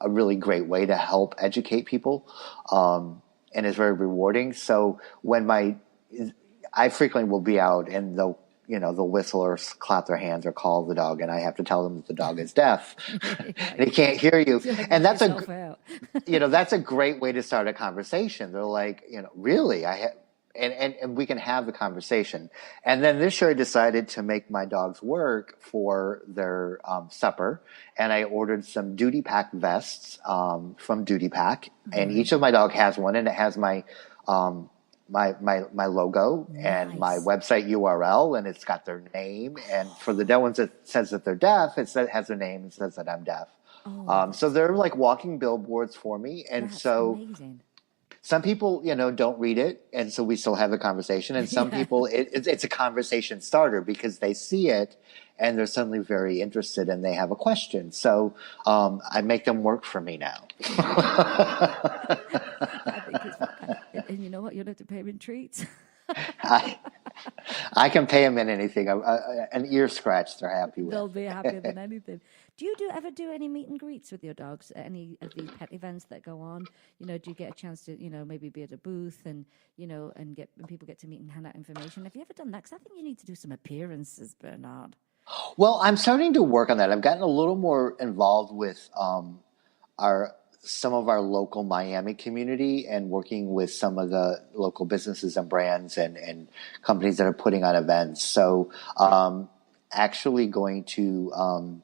a really great way to help educate people, and it's very rewarding. So I frequently will be out, and the whistle or clap their hands or call the dog, and I have to tell them that the dog is deaf and he can't hear you. And that's that's a great way to start a conversation. They're like, really, and we can have the conversation. And then this year I decided to make my dogs work for their supper, and I ordered some Duty Pack vests from Duty Pack, and each of my dog has one, and it has my my logo and my website URL, and it's got their name. And for the deaf ones, it says that they're deaf. It has their name and says that I'm deaf. So they're like walking billboards for me. And so amazing. Some people, don't read it, and so we still have a conversation. And some people, it's a conversation starter because they see it and they're suddenly very interested and they have a question. So I make them work for me now. I think it's and you know what? You don't have to pay them in treats. I can pay them in anything. An ear scratch, they're happy with. They'll be happier than anything. Do you ever do any meet and greets with your dogs at any of these pet events that go on? Do you get a chance to, maybe be at a booth and people get to meet and hand out information? Have you ever done that? Because I think you need to do some appearances, Bernard. Well, I'm starting to work on that. I've gotten a little more involved with some of our local Miami community and working with some of the local businesses and brands and companies that are putting on events. So actually going to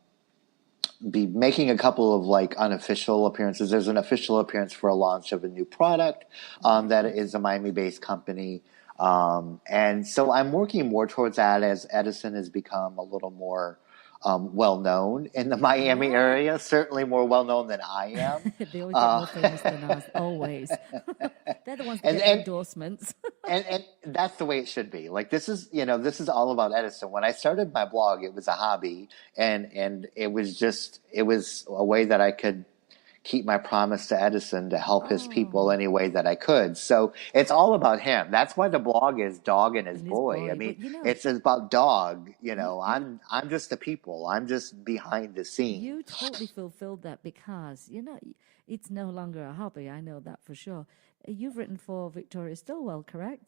be making a couple of unofficial appearances. There's an official appearance for a launch of a new product that is a Miami-based company. And so I'm working more towards that as Edison has become a little more well-known in the Miami area, certainly more well-known than I am. They always get more famous than us, always. They're the ones that get endorsements. and that's the way it should be. This is all about Edison. When I started my blog, it was a hobby, and it was a way that I could keep my promise to Edison to help his people any way that I could. So it's all about him. That's why the blog is Dog and His And his Boy. boy. I mean, But, you know, it's about Dog. You you, know, you, I'm just the people. I'm just behind the scenes. you totally fulfilled that because, you know, it's no longer a hobby. I know that for sure. You've written for Victoria Stilwell, correct?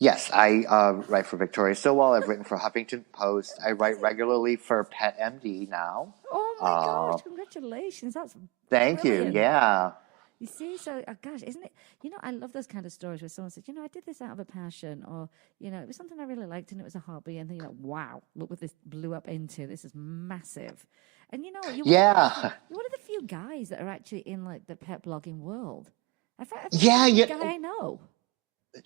Yes, I write for Victoria Stilwell. I've written for Huffington Post. I write That's regularly for Pet MD now. Oh my Uh, gosh, congratulations. That's Thank you. brilliant. Yeah. You see, so gosh, isn't it? You know, I love those kind of stories where someone says, you know, I did this out of a passion, or you know, it was something I really liked and it was a hobby, and then you're like, wow, look what this blew up into. This is massive. And you know, Yeah. you're one of the few guys that are actually in like the pet blogging world. I think Yeah. you're the Yeah. only guy I know.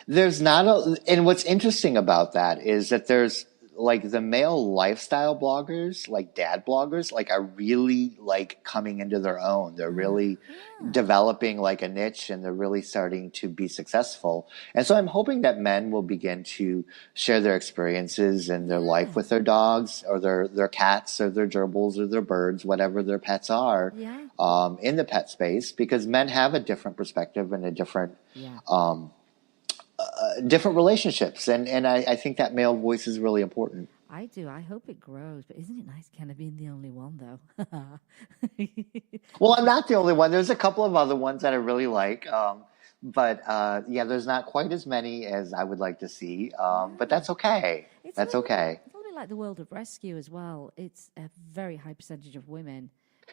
There's not and what's interesting about that is that there's like the male lifestyle bloggers, like dad bloggers, like are really like coming into their own. They're really Uh-huh. developing like a niche and they're really starting to be successful. And so I'm hoping that men will begin to share their experiences and their life with their dogs or their cats or their gerbils or their birds, whatever their pets are, Yeah. in the pet space, because men have a different perspective and a different, Yeah. different relationships, and I think that male voice is really important. I do. I hope it grows. But isn't it nice kind of being the only one, though? Well, I'm not the only one. There's a couple of other ones that I really like, but yeah, there's not quite as many as I would like to see. But Yeah. that's okay. It's a That's little bit, okay. it's a little bit like the world of rescue as well. It's a very high percentage of women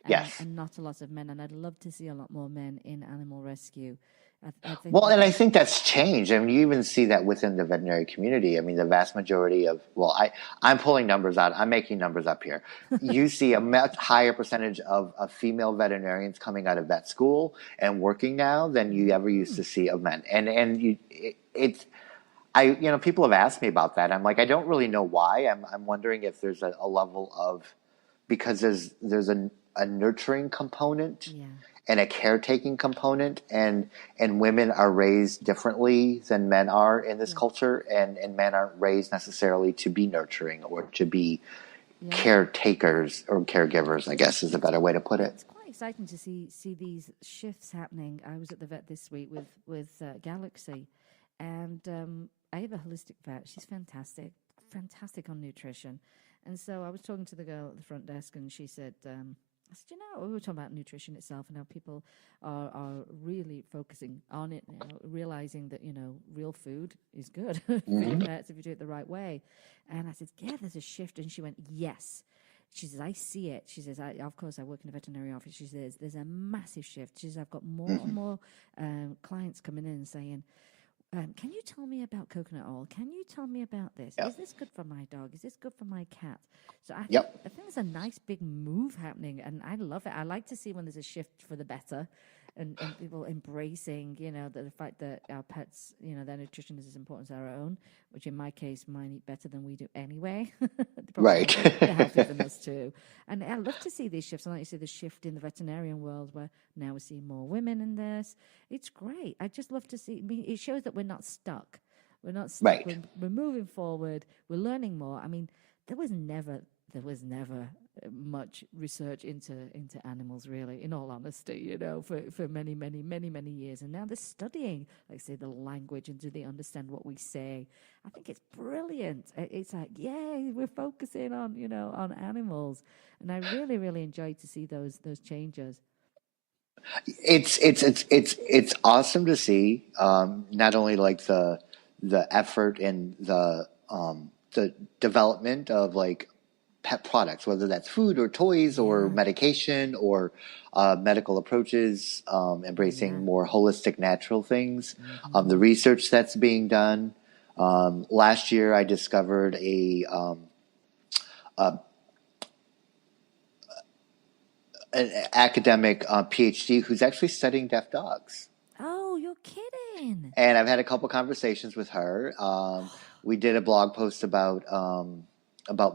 Yes. and not a lot of men. And I'd love to see a lot more men in animal rescue. I think Well, that, and I think that's changed. I mean, you even see that within the veterinary community. I mean, the vast majority of, well, I'm pulling numbers out. I'm making numbers up here. You see a much higher percentage of female veterinarians coming out of vet school and working now than you ever used to see of men. And it's, you know, people have asked me about that. I'm like, I don't really know why. I'm wondering if there's a level of, because there's a nurturing component yeah. and a caretaking component, and women are raised differently than men are in this Yeah. culture, and men aren't raised necessarily to be nurturing or to be Yeah. caretakers or caregivers, I guess is a better way to put it. It's quite exciting to see these shifts happening. I was at the vet this week with Galaxy, and I have a holistic vet. She's fantastic on nutrition. And so I was talking to the girl at the front desk, and she said, I said, you know, we were talking about nutrition itself and how people are really focusing on it, you know, realizing that, you know, real food is good for your pets if you do it the right way. And I said, yeah, there's a shift. And she went, yes. She says, I see it. She says, of course, I work in a veterinary office. She says, there's a massive shift. She says, I've got more and more clients coming in and saying, can you tell me about coconut oil? Can you tell me about this? Yep. Is this good for my dog? Is this good for my cat? So I Yep. think there's a nice big move happening, and I love it. I like to see when there's a shift for the better, and people embracing, you know, the fact that our pets, you know, their nutrition is as important as our own, which in my case, mine eat better than we do anyway. Right. They're healthier than us too. And I love to see these shifts. I like to see the shift in the veterinarian world where now we're seeing more women in this. It's great. I just love to see. I mean, it shows that we're not stuck. We're not stuck. Right. We're moving forward. We're learning more. I mean, there was never much research into animals, really, in all honesty, you know, for many years. And now they're studying, like, say, the language, and do they understand what we say? I think it's brilliant. It's like, yay, we're focusing on, you know, on animals. And I really enjoyed to see those changes. It's awesome to see, not only like the effort and the development of like pet products, whether that's food or toys or medication or medical approaches, embracing more holistic, natural things. The research that's being done. Last year, I discovered an academic PhD who's actually studying deaf dogs. Oh, you're kidding. And I've had a couple conversations with her. We did a blog post about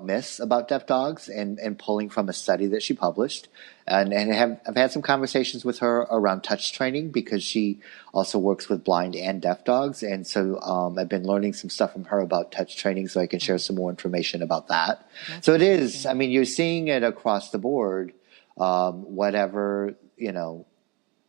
myths about deaf dogs and pulling from a study that she published. And I've had some conversations with her around touch training because she also works with blind and deaf dogs. And so I've been learning some stuff from her about touch training so I can share some more information about that. So it is, I mean, you're seeing it across the board, whatever, you know,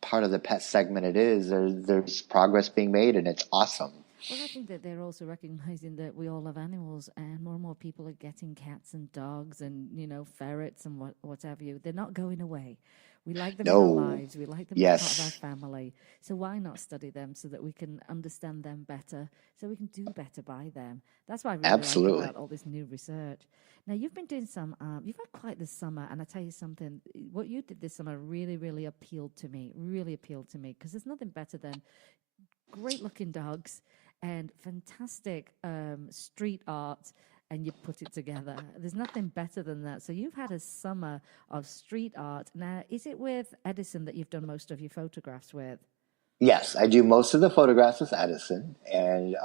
part of the pet segment it is, there's progress being made, and it's awesome. Well, I think that they're also recognizing that we all love animals, and more people are getting cats and dogs and, ferrets and what have you. They're not going away. We like them in our No. lives. We like them as part of Yes. our family. So why not study them so that we can understand them better, so we can do better by them? That's what I really like Absolutely. about all this new research. Now, you've been doing you've had quite the summer, and I tell you something, what you did this summer really, really appealed to me, because there's nothing better than great-looking dogs and fantastic street art, and you put it together. There's nothing better than that. So you've had a summer of street art. Now, is it with Edison that you've done most of your photographs with? Yes, I do most of the photographs with Edison, and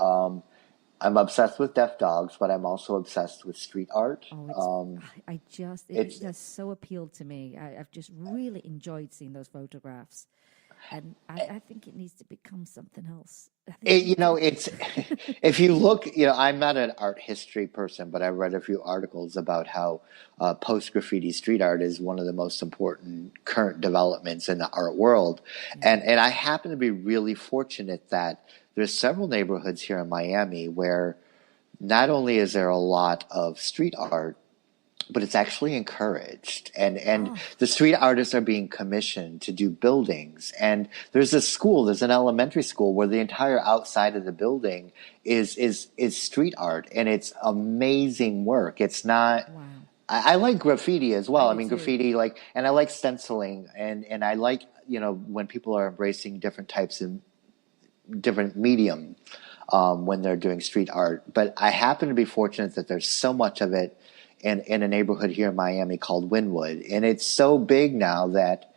I'm obsessed with deaf dogs, but I'm also obsessed with street art. Oh, it It's has so appealed to me. I've just really enjoyed seeing those photographs. And I think it needs to become something else. I think it's if you look, I'm not an art history person, but I read a few articles about how post-graffiti street art is one of the most important current developments in the art world. And I happen to be really fortunate that there's several neighborhoods here in Miami where not only is there a lot of street art, but it's actually encouraged, and the street artists are being commissioned to do buildings. And there's an elementary school where the entire outside of the building is street art, and it's amazing work. It's not. wow. I like graffiti as well. I I do mean, too. graffiti, and I like stenciling, and I like when people are embracing different types of different medium when they're doing street art. But I happen to be fortunate that there's so much of it in a neighborhood here in Miami called Wynwood, and it's so big now that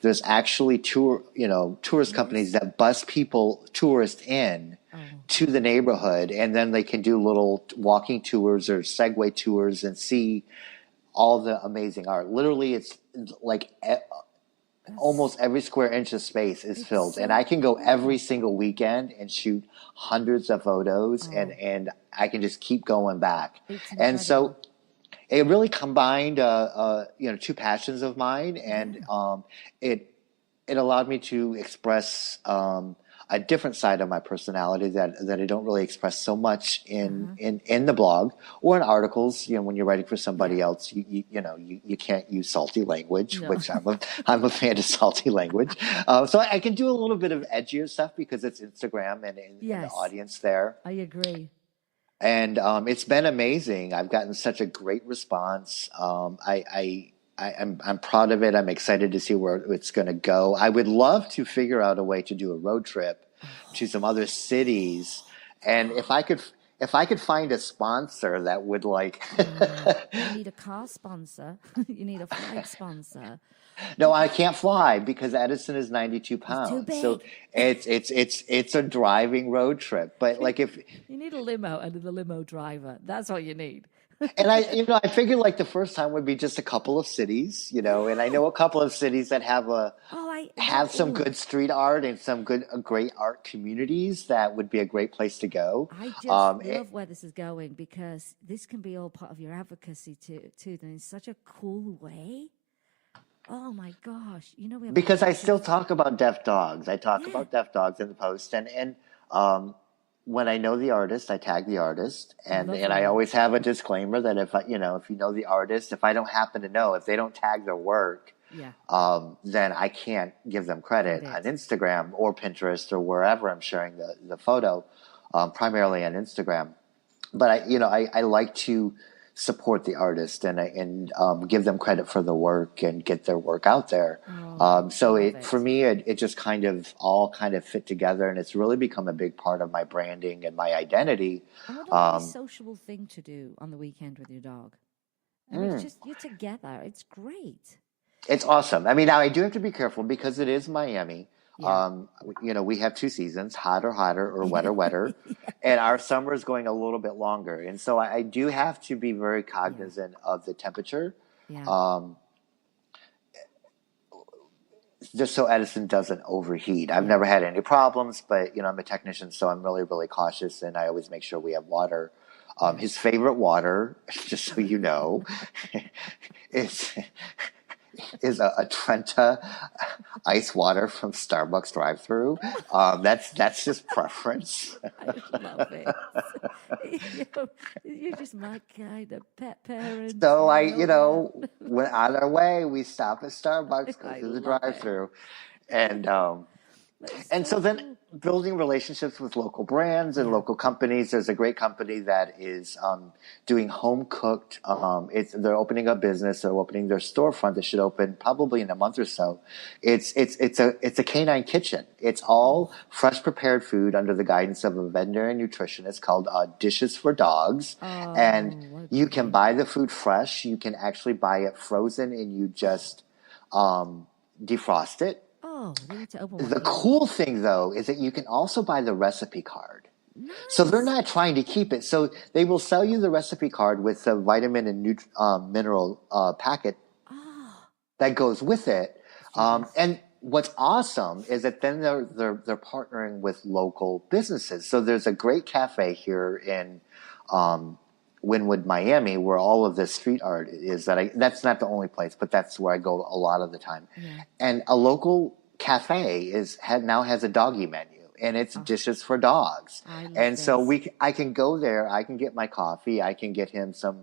there's actually tourist companies that bus tourists in to the neighborhood, and then they can do little walking tours or Segway tours and see all the amazing art. Literally, it's like almost every square inch of space is filled, so and I can go cool. every single weekend and shoot hundreds of photos, and I can just keep going back. It's And so incredible. it really combined, two passions of mine, and it allowed me to express a different side of my personality that I don't really express so much in the blog or in articles. When you're writing for somebody else, you can't use salty language, No. which I'm a fan of salty language. So I can do a little bit of edgier stuff because it's Instagram and the Yes. audience there. I agree. And it's been amazing. I've gotten such a great response. I'm proud of it. I'm excited to see where it's going to go. I would love to figure out a way to do a road trip to some other cities, and if I could find a sponsor that would You need a car sponsor. You need a flight sponsor. No, I can't fly because Edison is 92 It's too pounds. big. So it's a driving road trip. But if You need a limo and the limo driver. That's what you need. and I figured the first time would be just a couple of cities, and I know a couple of cities that have some good street art and some great art communities that would be a great place to go. I just love where this is going, because this can be all part of your advocacy too, in such a cool way. Oh my gosh! We have Because I still talk about deaf dogs. I talk about deaf dogs in the post, and when I know the artist, I tag the artist, and I always have a disclaimer that if you know the artist, if I don't happen to know, if they don't tag their work, then I can't give them credit on Instagram or Pinterest or wherever I'm sharing the photo, primarily on Instagram. But I like to support the artist and give them credit for the work and get their work out there. For me, it just kind of fit together, and it's really become a big part of my branding and my identity. And what a sociable thing to do on the weekend with your dog. I mean, it's just, you're together. It's great. It's awesome. I mean, now I do have to be careful because it is Miami. Yeah. We have two seasons, hotter or wetter, and our summer is going a little bit longer. And so I do have to be very cognizant of the temperature. Yeah. Just so Edison doesn't overheat. I've never had any problems, but I'm a technician, so I'm really, really cautious, and I always make sure we have water. His favorite water, just so you know, is is a Trenta ice water from Starbucks drive-through. That's just preference. I love it. you know, you're just my kind of pet parent. So You know that. went out of our way. We stop at Starbucks, go I through the love it. drive-through, and That's and so so then cool. building relationships with local brands and Yeah. local companies. There's a great company that is doing home cooked. They're opening a business. They're opening their storefront that should open probably in a month or so. It's a canine kitchen. It's Oh, all fresh prepared food under the guidance of a veterinary nutritionist called Dishes for Dogs, and oh, what a you great can name. buy the food fresh. You can actually buy it frozen, and you just defrost it. Oh, we need to open one The here. cool thing, though, is that you can also buy the recipe card. So they're Nice. not trying to keep it. So they will sell you the recipe card with the vitamin and mineral packet Oh, that goes with it. genius. And what's awesome is that then they're partnering with local businesses. So there's a great cafe here in Wynwood, Miami, where all of this street art is. That's not the only place, but that's where I go a lot of the time. Yeah. And a local cafe now has a doggy menu, and it's Oh, dishes for dogs. I love And so this. I can go there, I can get my coffee, I can get him some,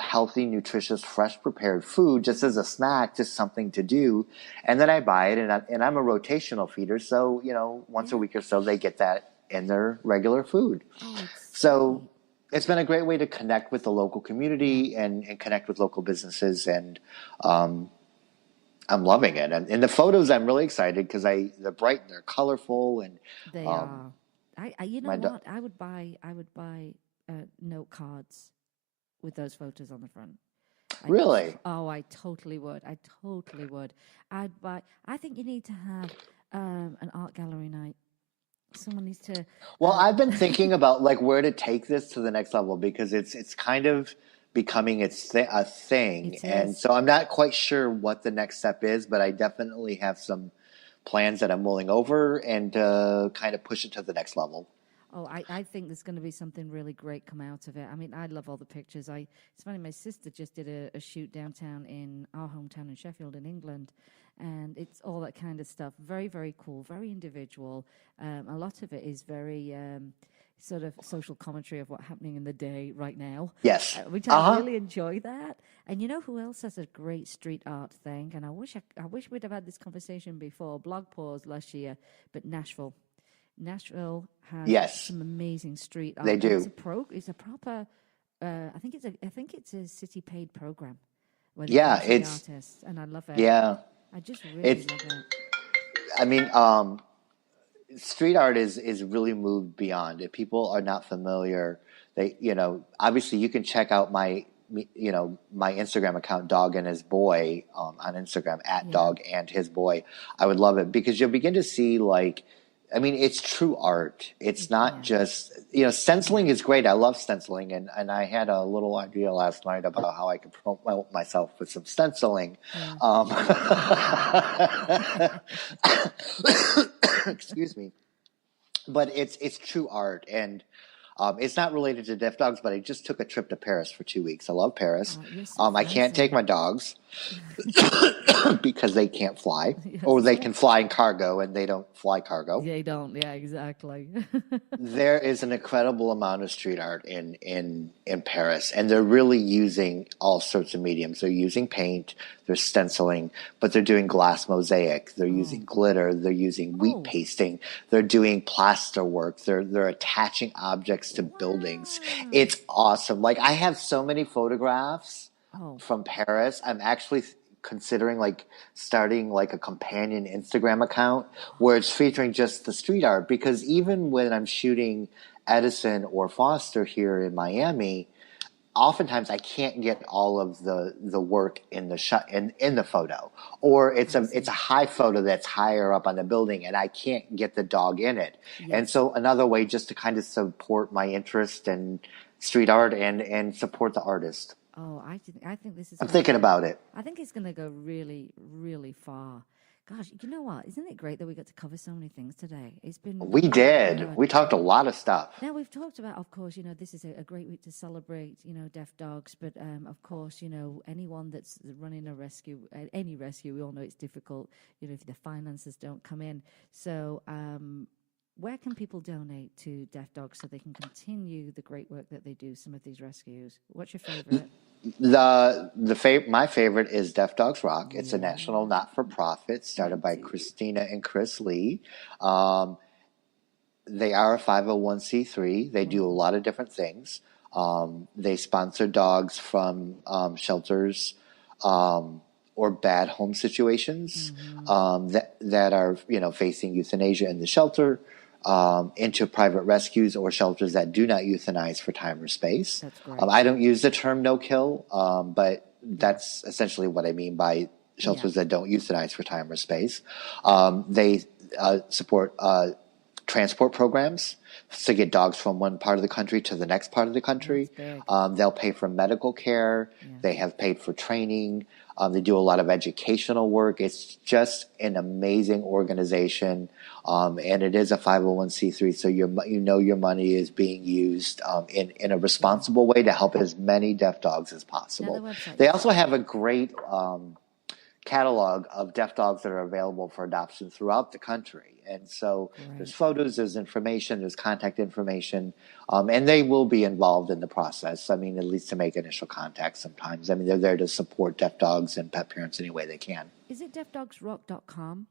healthy, nutritious, fresh prepared food just as a snack, just something to do. And then I buy it, and I'm a rotational feeder, so once a Yeah. week or so they get that in their regular food. Oh, it's So sweet. it's been a great way to connect with the local Yeah. community and connect with local businesses, and um, I'm loving it. And the photos, I'm really excited because they're bright and they're colorful, and They um, are. You know my do- what? I would buy note cards with those photos on the front. really. I totally would. I totally would. I'd buy. I think you need to have an art gallery night. Someone needs to. Well, Uh, I've been thinking about like where to take this to the next level because it's kind of becoming a thing, it and is. so I'm not quite sure what the next step is, but I definitely have some plans that I'm mulling over and kind of push it to the next level. Oh, I think there's going to be something really great come out of it. I mean, I love all the pictures. It's funny, my sister just did a shoot downtown in our hometown in Sheffield, in England, and it's all that kind of stuff. Very, very cool, very individual. A lot of it is very sort of social commentary of what's happening in the day right now, Yes. which I Uh huh. really enjoy that. And you know who else has a great street art thing? And I wish we'd have had this conversation before. Blog Pause last year, but Nashville. Nashville has Yes, some amazing street they art, and do. it's a proper. I think it's a city paid program where they Yeah, bring street artists, and I love it. yeah. I just really It's love it. I mean, street art is really moved beyond. If people are not familiar, obviously you can check out my Instagram account, Dog and His Boy, on Instagram at Yeah, Dog and His Boy. I would love it because you'll begin to see I mean, it's true art. It's not yeah, just, yeah. stenciling is great. I love stenciling. And I had a little idea last night about how I could promote myself with some stenciling. Yeah. Um, excuse me. But it's true art. And it's not related to deaf dogs, but I just took a trip to Paris for 2 weeks. I love Paris. You're so I can't take fancy. my dogs because they can't fly, Yes, or that's they right. can fly in cargo, and they don't fly cargo. They don't. Yeah, exactly. There is an incredible amount of street art in Paris, and they're really using all sorts of mediums. They're using paint, they're stenciling, but they're doing glass mosaic, they're Oh, using glitter, they're using wheat oh, pasting, they're doing plaster work, they're attaching objects to buildings. wow. It's awesome. Like I have so many photographs Oh, from Paris. I'm actually considering like starting like a companion Instagram account where it's featuring just the street art, because even when I'm shooting Edison or Foster here in Miami, oftentimes I can't get all of the work in the shot in the photo, or I it's a see. high photo that's higher up on the building and I can't get the dog in it. And Yes. so another way just to kind of support my interest in street art and support the artist. I think this is I'm going to thinking go. about it. I think it's going to go really, really far Gosh, you know what? Isn't it great that we got to cover so many things today? It's been We really did. good. We talked a lot of stuff. Now, we've talked about, of course, this is a great week to celebrate, deaf dogs. But, of course, anyone that's running a rescue, any rescue, we all know it's difficult, if the finances don't come in. So where can people donate to deaf dogs so they can continue the great work that they do, some of these rescues? What's your favorite? My favorite is Deaf Dogs Rock. It's a national not-for-profit started by Christina and Chris Lee. They are a 501c3. They do a lot of different things. They sponsor dogs from shelters or bad home situations that are facing euthanasia in the shelter, into private rescues or shelters that do not euthanize for time or space. That's great. I don't use the term no kill, but that's essentially what I mean by shelters that don't euthanize for time or space. They support transport programs to get dogs from one part of the country to the next part of the country. They'll pay for medical care. They have paid for training. They do a lot of educational work. It's just an amazing organization, and it is a 501c3. So your money is being used in a responsible way to help as many deaf dogs as possible. They also have a great catalog of deaf dogs that are available for adoption throughout the country. And so there's photos, there's information, there's contact information, and they will be involved in the process. I mean, at least to make initial contact sometimes. I mean, they're there to support deaf dogs and pet parents any way they can. Is it deafdogsrock.com?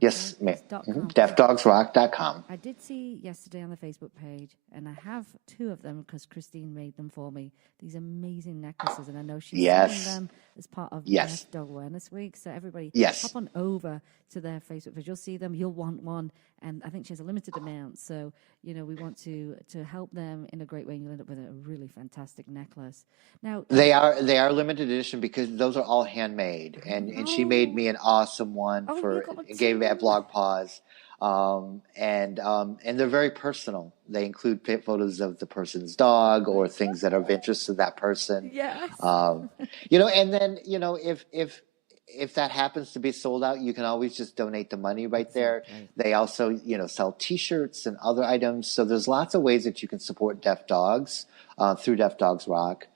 Yes, ma'am. Deafdogsrock.com. I did see yesterday on the Facebook page, and I have two of them because Christine made them for me. These amazing necklaces, and I know she's selling them as part of Deaf Dog Awareness Week. So everybody, hop on over to their Facebook page. You'll see them. You'll want one, and I think she has a limited amount. So we want to help them in a great way, and you'll end up with a really fantastic necklace. Now they are limited edition because those are all handmade, and she made me an awesome one and gave me at Blog Pause. And they're very personal. They include photos of the person's dog or things that are of interest to that person. Yes. And then if that happens to be sold out, you can always just donate the money right there. They also sell T-shirts and other items. So there's lots of ways that you can support deaf dogs through Deaf Dogs Rock.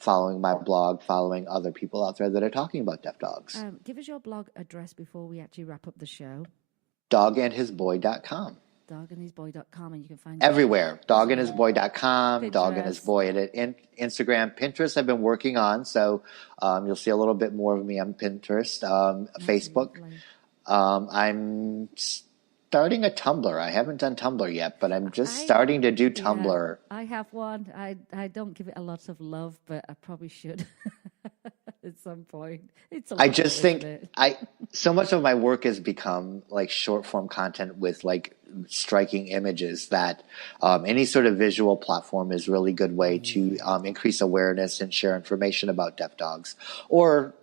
Following my blog, following other people out there that are talking about deaf dogs. Give us your blog address before we actually wrap up the show. Dogandhisboy.com. Dogandhisboy.com, and you can find everywhere. Dogandhisboy.com, Dogandhisboy at Instagram, Pinterest. I've been working on, so you'll see a little bit more of me on Pinterest, Facebook. I'm starting a Tumblr. I haven't done Tumblr yet, but I'm just starting to do Tumblr. I have one. I don't give it a lot of love, but I probably should at some point. I just think so much of my work has become like short form content with like striking images that any sort of visual platform is a really good way to increase awareness and share information about deaf dogs, or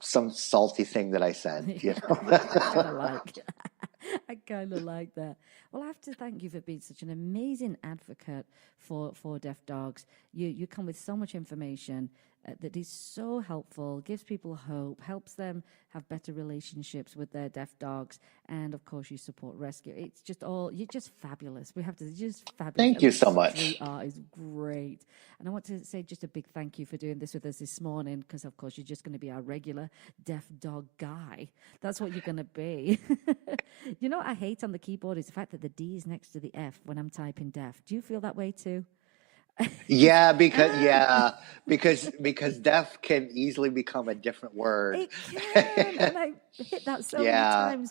some salty thing that I said. I kind of like that. Well, I have to thank you for being such an amazing advocate for deaf dogs. You come with so much information that is so helpful, gives people hope, helps them have better relationships with their deaf dogs, and of course you support rescue. It's just you're just fabulous. We have to just fabulous. Thank you so much. Is great. And I want to say just a big thank you for doing this with us this morning, because of course you're just going to be our regular deaf dog guy. That's what you're going to be. What I hate on the keyboard is the fact that the D is next to the F when I'm typing deaf. Do you feel that way too? Because deaf can easily become a different word. It can, and I hit that so many times,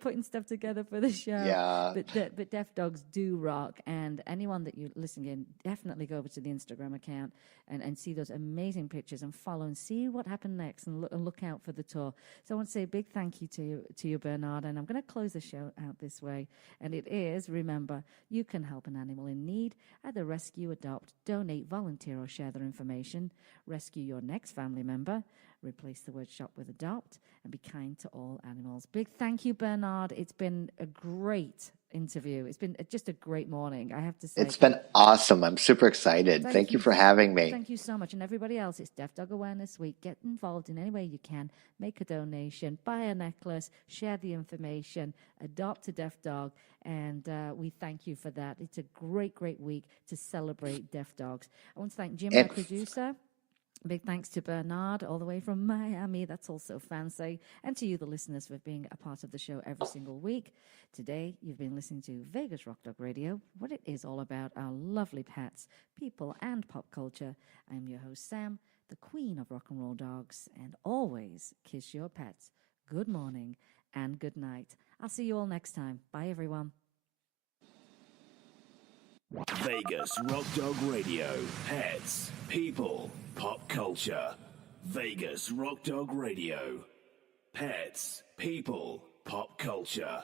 putting stuff together for the show. Yeah. But deaf dogs do rock, and anyone that you're listening in, definitely go over to the Instagram account and see those amazing pictures and follow and see what happened next, and look out for the tour. So I want to say a big thank you to you, Bernard, and I'm going to close the show out this way. And it is, remember, you can help an animal in need. Either rescue, adopt, donate, volunteer, or share their information. Rescue your next family member. Replace the word shop with adopt, and be kind to all animals. Big thank you, Bernard. It's been a great interview. It's been just a great morning, I have to say. It's been awesome. I'm super excited. Thank you for having me. Thank you so much. And everybody else, it's Deaf Dog Awareness Week. Get involved in any way you can. Make a donation, buy a necklace, share the information, adopt a deaf dog. And we thank you for that. It's a great, great week to celebrate deaf dogs. I want to thank Jim, my producer. Big thanks to Bernard, all the way from Miami. That's also fancy. And to you, the listeners, for being a part of the show every single week. Today, you've been listening to Vegas Rock Dog Radio, what it is all about, our lovely pets, people, and pop culture. I'm your host, Sam, the queen of rock and roll dogs, and always kiss your pets. Good morning and good night. I'll see you all next time. Bye, everyone. Vegas Rock Dog Radio. Pets, people, pop culture. Vegas Rock Dog Radio. Pets, people, pop culture.